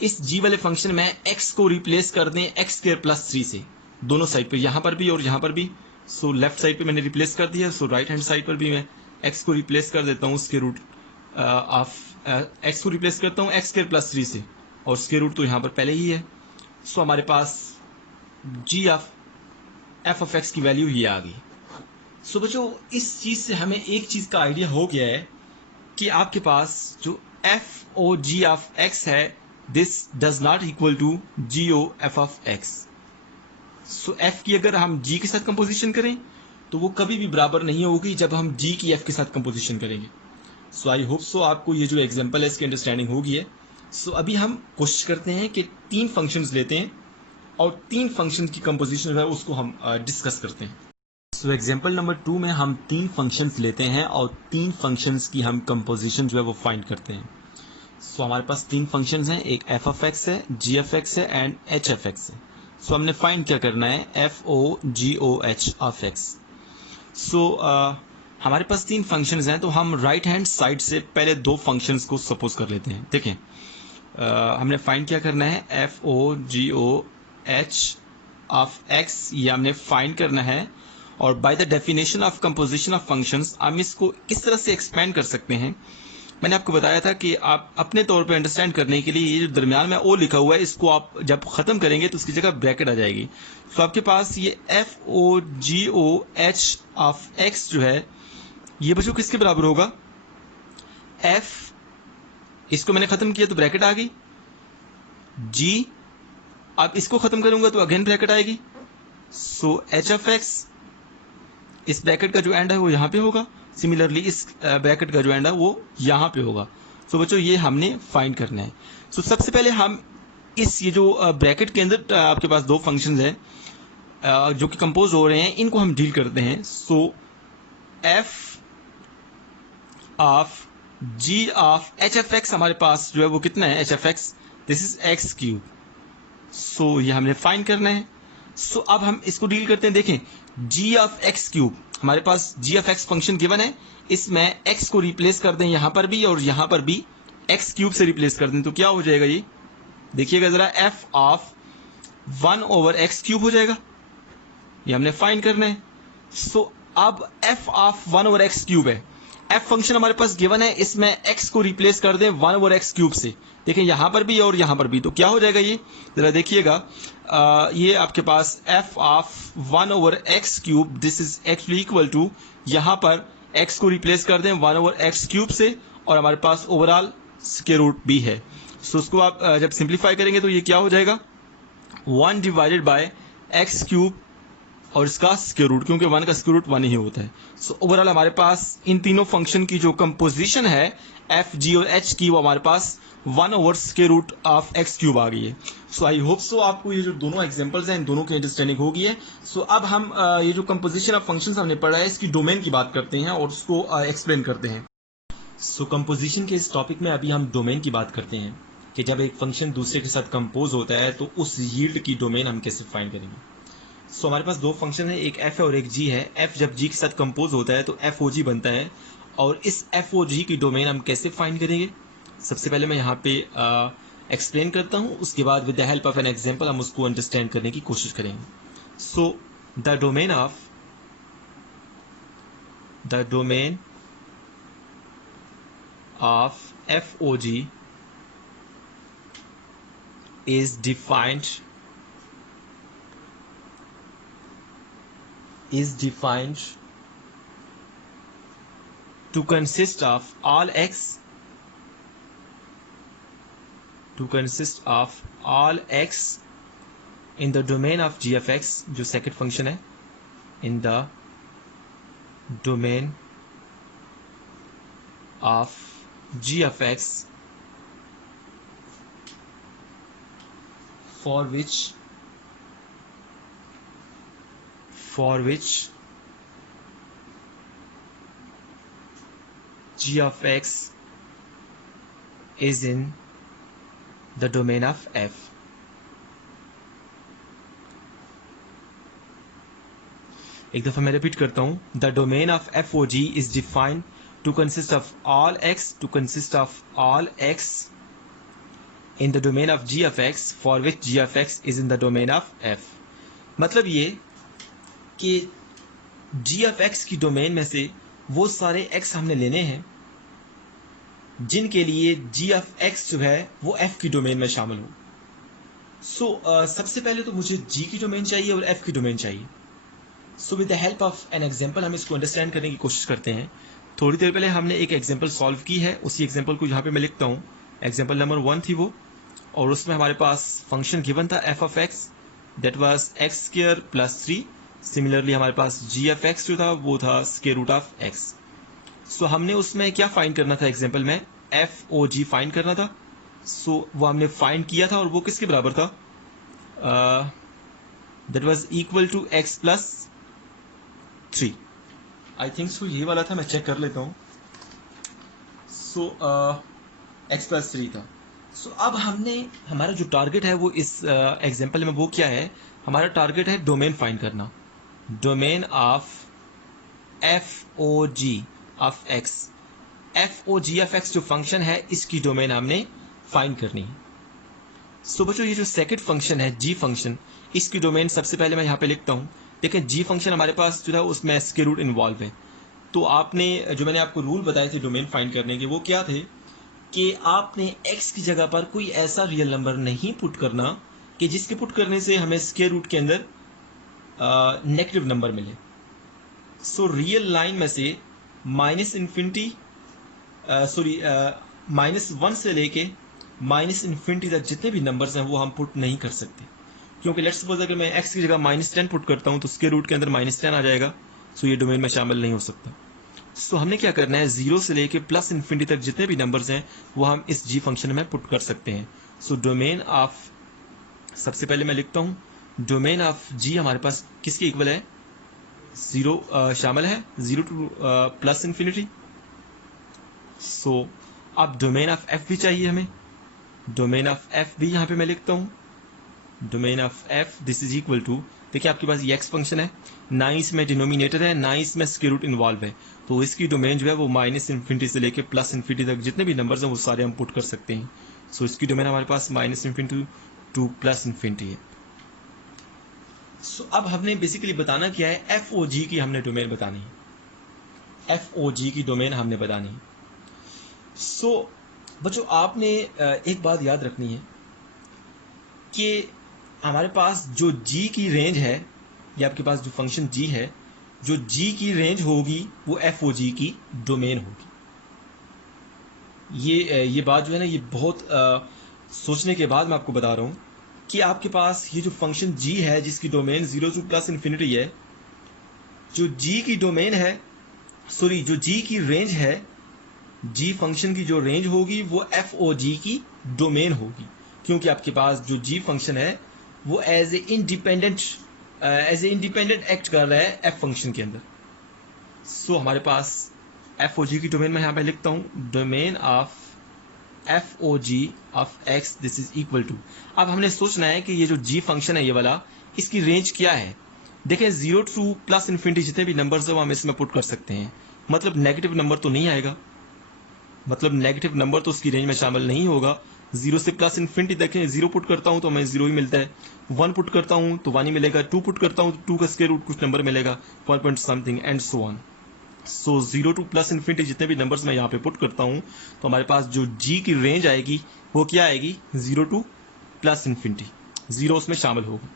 इस जी वाले फंक्शन में एक्स को रिप्लेस कर दें एक्स स्क्वायर प्लस 3 से, दोनों साइड पे, यहाँ पर भी और यहाँ पर भी। सो लेफ्ट साइड पे मैंने रिप्लेस कर दिया, सो राइट हैंड साइड पर भी मैं एक्स को रिप्लेस कर देता हूँ उसके रूट ऑफ एक्स को रिप्लेस करता हूँ एक्स स्क्वायर प्लस 3 से, और स्क्वायर रूट तो यहाँ पर पहले ही है। सो हमारे पास जी ऑफ एफ ऑफ एक्स की वैल्यू ये आ गई। सो बच्चों इस चीज से हमें एक चीज का आइडिया हो गया है कि आपके पास जो f o g of x है, this does not equal to g o f of x. So f की अगर हम जी के साथ कंपोजिशन करें तो वो कभी भी बराबर नहीं होगी जब हम जी की एफ के साथ कंपोजिशन करेंगे। सो आई होप सो आपको ये जो एग्जांपल है इसकी अंडरस्टैंडिंग होगी है। सो अभी हम कोशिश करते हैं कि 3 फंक्शंस लेते हैं और 3 फंक्शन की कंपोजिशन जो है उसको हम डिस्कस करते हैं। सो एग्जांपल नंबर 2 में हम 3 फंक्शंस लेते हैं और 3 फंक्शंस की हम कंपोजिशन जो है वो फाइंड करते हैं। सो हमारे पास 3 फंक्शंस हैं, एक एफ ऑफ एक्स है, जी एफ एक्स है एंड एच एफ एक्स है। सो हमने फाइंड क्या करना है, f o g o h of x. So हमारे पास 3 फंक्शंस हैं, तो हम राइट हैंड साइड से पहले 2 फंक्शंस को सपोज कर लेते हैं। देखें हमने फाइंड क्या करना है, f o g o h of x, ये हमने फाइंड करना है। और by the definition of composition of functions हम इसको किस तरह से एक्सपेंड कर सकते हैं, मैंने आपको बताया था कि आप अपने तौर पे अंडरस्टैंड करने के लिए ये जो दरमियान में ओ लिखा हुआ है इसको आप जब खत्म करेंगे तो उसकी जगह ब्रैकेट आ जाएगी। तो आपके पास ये f o g o h of x जो है ये बच्चों किसके बराबर होगा, एफ, इसको मैंने खत्म किया तो ब्रैकेट आ गई, जी, अब इसको खत्म करूंगा तो अगेन ब्रैकेट आएगी। सो एच ऑफ एक्स, इस ब्रैकेट का जो एंड है वो यहाँ पे होगा, सिमिलरली इस ब्रैकेट का जो एंड है वो यहाँ पे होगा। सो बच्चों ये हमने फाइंड करना है। सो सबसे पहले हम इस ये जो ब्रैकेट के अंदर आपके पास 2 फंक्शंस हैं जो कि कंपोज हो रहे हैं, इनको हम डील करते हैं। So f of g of h f x हमारे पास जो है वो कितना है, h f x, this is x cube. So ये हमने फाइंड करना है। सो अब हम इसको डील करते हैं। देखें जी ऑफ एक्स क्यूब, हमारे पास जी ऑफ एक्स फंक्शन गिवन है, इसमें एक्स को रिप्लेस कर दें यहां पर भी और यहां पर भी एक्स क्यूब से रिप्लेस कर दें तो क्या हो जाएगा, ये देखिएगा जरा, F of 1 over x cube हो जाएगा, ये हमने फाइंड करना है। सो अब F of 1 over x cube है, एफ फंक्शन हमारे पास गिवन है, इसमें एक्स को रिप्लेस कर दें 1 ओवर एक्स क्यूब से, देखें यहां पर भी और यहां पर भी, तो क्या हो जाएगा ये जरा देखिएगा, ये आपके पास f of 1 over x cube, this is actually equal to, यहां पर एक्स को रिप्लेस कर दें 1 ओवर एक्स क्यूब से और हमारे पास ओवरऑल स्क्वायर रूट भी है। सो उसको आप जब सिंप्लीफाई करेंगे तो ये क्या हो जाएगा, 1 डिवाइडेड बाय एक्स क्यूब और इसका स्क्वायर रूट, क्योंकि 1 का स्क्वायर रूट 1 ही होता है। सो ओवरऑल हमारे पास इन तीनों फंक्शन की जो कंपोजिशन है एफ जी और एच की, वो हमारे पास 1 over square root of x cube आ गई है। सो आई होप सो आपको ये जो दोनों एग्जांपल्स हैं इन दोनों की अंडरस्टैंडिंग होगी है। सो अब हम ये जो कंपोजिशन ऑफ फंक्शंस हमने पढ़ा है इसकी डोमेन की बात करते हैं और उसको एक्सप्लेन करते हैं। सो कंपोजिशन के इस टॉपिक में अभी हम डोमेन की बात करते हैं कि जब एक फंक्शन दूसरे के साथ कंपोज होता है तो उस यील्ड की डोमेन हम कैसे फाइंड करेंगे। सो हमारे पास 2 फंक्शन है, एक एफ है और एक जी है। एफ जब जी के साथ कंपोज होता है तो एफ ओ जी बनता है, और इस एफ ओ जी की डोमेन हम कैसे फाइंड करेंगे, सबसे पहले मैं यहाँ पे एक्सप्लेन करता हूँ, उसके बाद with the help of an example हम उसको अंडरस्टैंड करने की कोशिश करेंगे। So the domain of f o g is defined to consist of all x in the domain of g of x, जो सेकंड फंक्शन है, in the domain of g of x for which g of x is in the domain of f. एक दफा मैं repeat करता हूं. The domain of f o g is defined to consist of all x in the domain of g of x for which g of x is in the domain of f. मतलब ये कि g of x की domain में से वो सारे x हमने लेने हैं जिनके लिए g of x जो है वो f की डोमेन में शामिल हो. सबसे पहले तो मुझे g की डोमेन चाहिए और f की डोमेन चाहिए. With the help of an example हम इसको अंडरस्टैंड करने की कोशिश करते हैं. थोड़ी देर पहले हमने एक एग्जाम्पल सॉल्व की है. उसी एग्जाम्पल को यहाँ पे मैं लिखता हूँ. एग्जाम्पल नंबर 1 थी वो, और उसमें हमारे पास फंक्शन गिवन था f of x that was x square plus 3. Similarly हमारे पास g ऑफ x जो था वो था स्क्वायर रूट ऑफ x. हमने उसमें क्या फाइंड करना था? एग्जाम्पल में f o g फाइंड करना था. वो हमने फाइंड किया था और वो किसके बराबर था? That was equal to x plus 3. I think so ये वाला था, मैं चेक कर लेता हूँ. x प्लस 3 था. अब हमने हमारा जो टारगेट है वो इस एग्जाम्पल में वो क्या है? हमारा टारगेट है डोमेन फाइंड करना. Domain of f o g of x. F o g of x जो फंक्शन है इसकी डोमेन हमने फाइंड करनी है. बच्चों ये जो सेकंड फंक्शन है जी फंक्शन, इसकी डोमेन सबसे पहले मैं यहाँ पे लिखता हूँ. देखिए जी फंक्शन हमारे पास जो है उसमें स्क्वायर रूट इन्वॉल्व है. तो आपने जो मैंने आपको रूल बताए थे डोमेन फाइंड करने के वो क्या थे कि आपने x की जगह पर कोई ऐसा रियल नंबर नहीं पुट करना कि जिसके पुट करने से हमें स्क्वायर रूट के अंदर नेगेटिव नंबर मिले. रियल लाइन में से माइनस इन्फिनिटी -1 से लेके -इन्फिनिटी तक जितने भी नंबर्स हैं वो हम पुट नहीं कर सकते, क्योंकि लेट्स सपोज अगर मैं x की जगह -10 पुट करता हूं तो स्क्वायर रूट के अंदर -10 आ जाएगा. ये डोमेन में शामिल नहीं हो सकता. हमने क्या करना है? 0 से लेके प्लस इन्फिनिटी तक जितने भी नंबर्स हैं वो हम इस g फंक्शन में पुट कर सकते हैं. डोमेन ऑफ, सबसे पहले मैं लिखता हूं डोमेन ऑफ g हमारे पास किसके इक्वल है? 0 शामिल है, 0 टू प्लस इन्फिनिटी. अब डोमेन ऑफ f भी चाहिए हमें. डोमेन ऑफ f भी यहाँ पे मैं लिखता हूँ. Domain of f this is equal to, देखिए आपके पास ये x फंक्शन है, ना इसमें डिनोमिनेटर है ना इसमें स्क्वायर रूट इन्वॉल्व है. तो इसकी डोमेन जो है वो माइनस इन्फिनिटी से लेके प्लस इन्फिनिटी तक जितने भी नंबर्स हैं वो सारे हम पुट कर सकते हैं. इसकी डोमेन हमारे पास minus infinity to plus infinity है. अब हमने बेसिकली बताना क्या है? एफ ओ जी की हमने डोमेन बतानी है. एफ ओ जी की डोमेन हमने बतानी है. बच्चों आपने एक बात याद रखनी है कि हमारे पास जो g की रेंज है, या आपके पास जो फंक्शन g है, जो g की रेंज होगी वो एफ ओ जी की डोमेन होगी. ये बात जो है ना, ये बहुत सोचने के बाद मैं आपको बता रहा हूँ कि आपके पास ये जो फंक्शन g है जिसकी डोमेन 0 टू प्लस इन्फिनिटी है, जो g की डोमेन है, जो g की रेंज है, g फंक्शन की जो रेंज होगी वो एफ ओ जी की डोमेन होगी, क्योंकि आपके पास जो g फंक्शन है वो एज ए इंडिपेंडेंट एक्ट कर रहा है एफ फंक्शन के अंदर. हमारे पास एफ ओ जी की डोमेन में यहाँ पे लिखता हूँ domain of f o g of x this is equal to. अब हमने सोचना है कि ये जो g फंक्शन है ये वाला, इसकी रेंज क्या है? देखें 0 टू प्लस इन्फिनिटी जितने भी नंबर्स है वो हम इसमें पुट कर सकते हैं. मतलब नेगेटिव नंबर तो नहीं आएगा, मतलब नेगेटिव नंबर तो उसकी रेंज में शामिल नहीं होगा. 0 से प्लस इन्फिनिटी देखें, 0 पुट करता हूं तो हमें 0 ही मिलता है, 1 पुट करता हूं तो 1 ही मिलेगा, 2 पुट करता हूं तो 2 का स्क्वायर रूट कुछ नंबर मिलेगा, 1 point something and so on. 0 to plus infinity जितने भी नंबर्स मैं यहाँ पे पुट करता हूं तो हमारे पास जो g की रेंज आएगी वो क्या आएगी? 0 टू प्लस इन्फिनिटी, 0 उसमें शामिल होगा.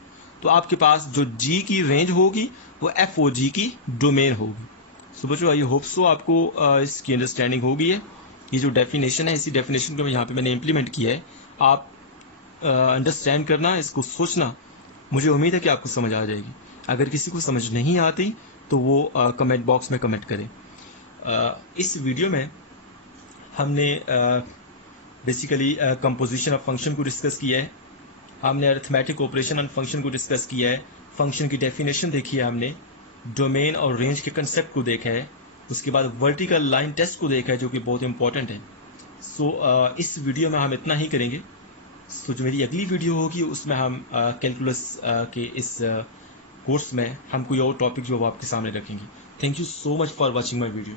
तो आपके पास जो g की रेंज होगी वो एफ ओ जी की डोमेन होगी. बच्चों आई होप सो आपको इसकी अंडरस्टैंडिंग होगी है. ये जो डेफिनेशन है, इसी डेफिनेशन को मैं यहाँ पे मैंने इम्प्लीमेंट किया है. आप अंडरस्टैंड करना, इसको सोचना, मुझे उम्मीद है कि आपको समझ आ जाएगी. अगर किसी को समझ नहीं आती तो वो कमेंट बॉक्स में कमेंट करें. इस वीडियो में हमने बेसिकली कंपोजिशन ऑफ फंक्शन को डिस्कस किया है, हमने अरिथमेटिक ऑपरेशन ऑन फंक्शन को डिस्कस किया है, फंक्शन की डेफिनेशन देखी है हमने, डोमेन और रेंज के कंसेप्ट को देखा है, उसके बाद वर्टिकल लाइन टेस्ट को देखा है जो कि बहुत इंपॉर्टेंट है। इस वीडियो में हम इतना ही करेंगे। जो मेरी अगली वीडियो होगी उसमें हम कैलकुलस के इस कोर्स में हम कोई और टॉपिक जो आपके सामने रखेंगे। Thank you so much for watching my video.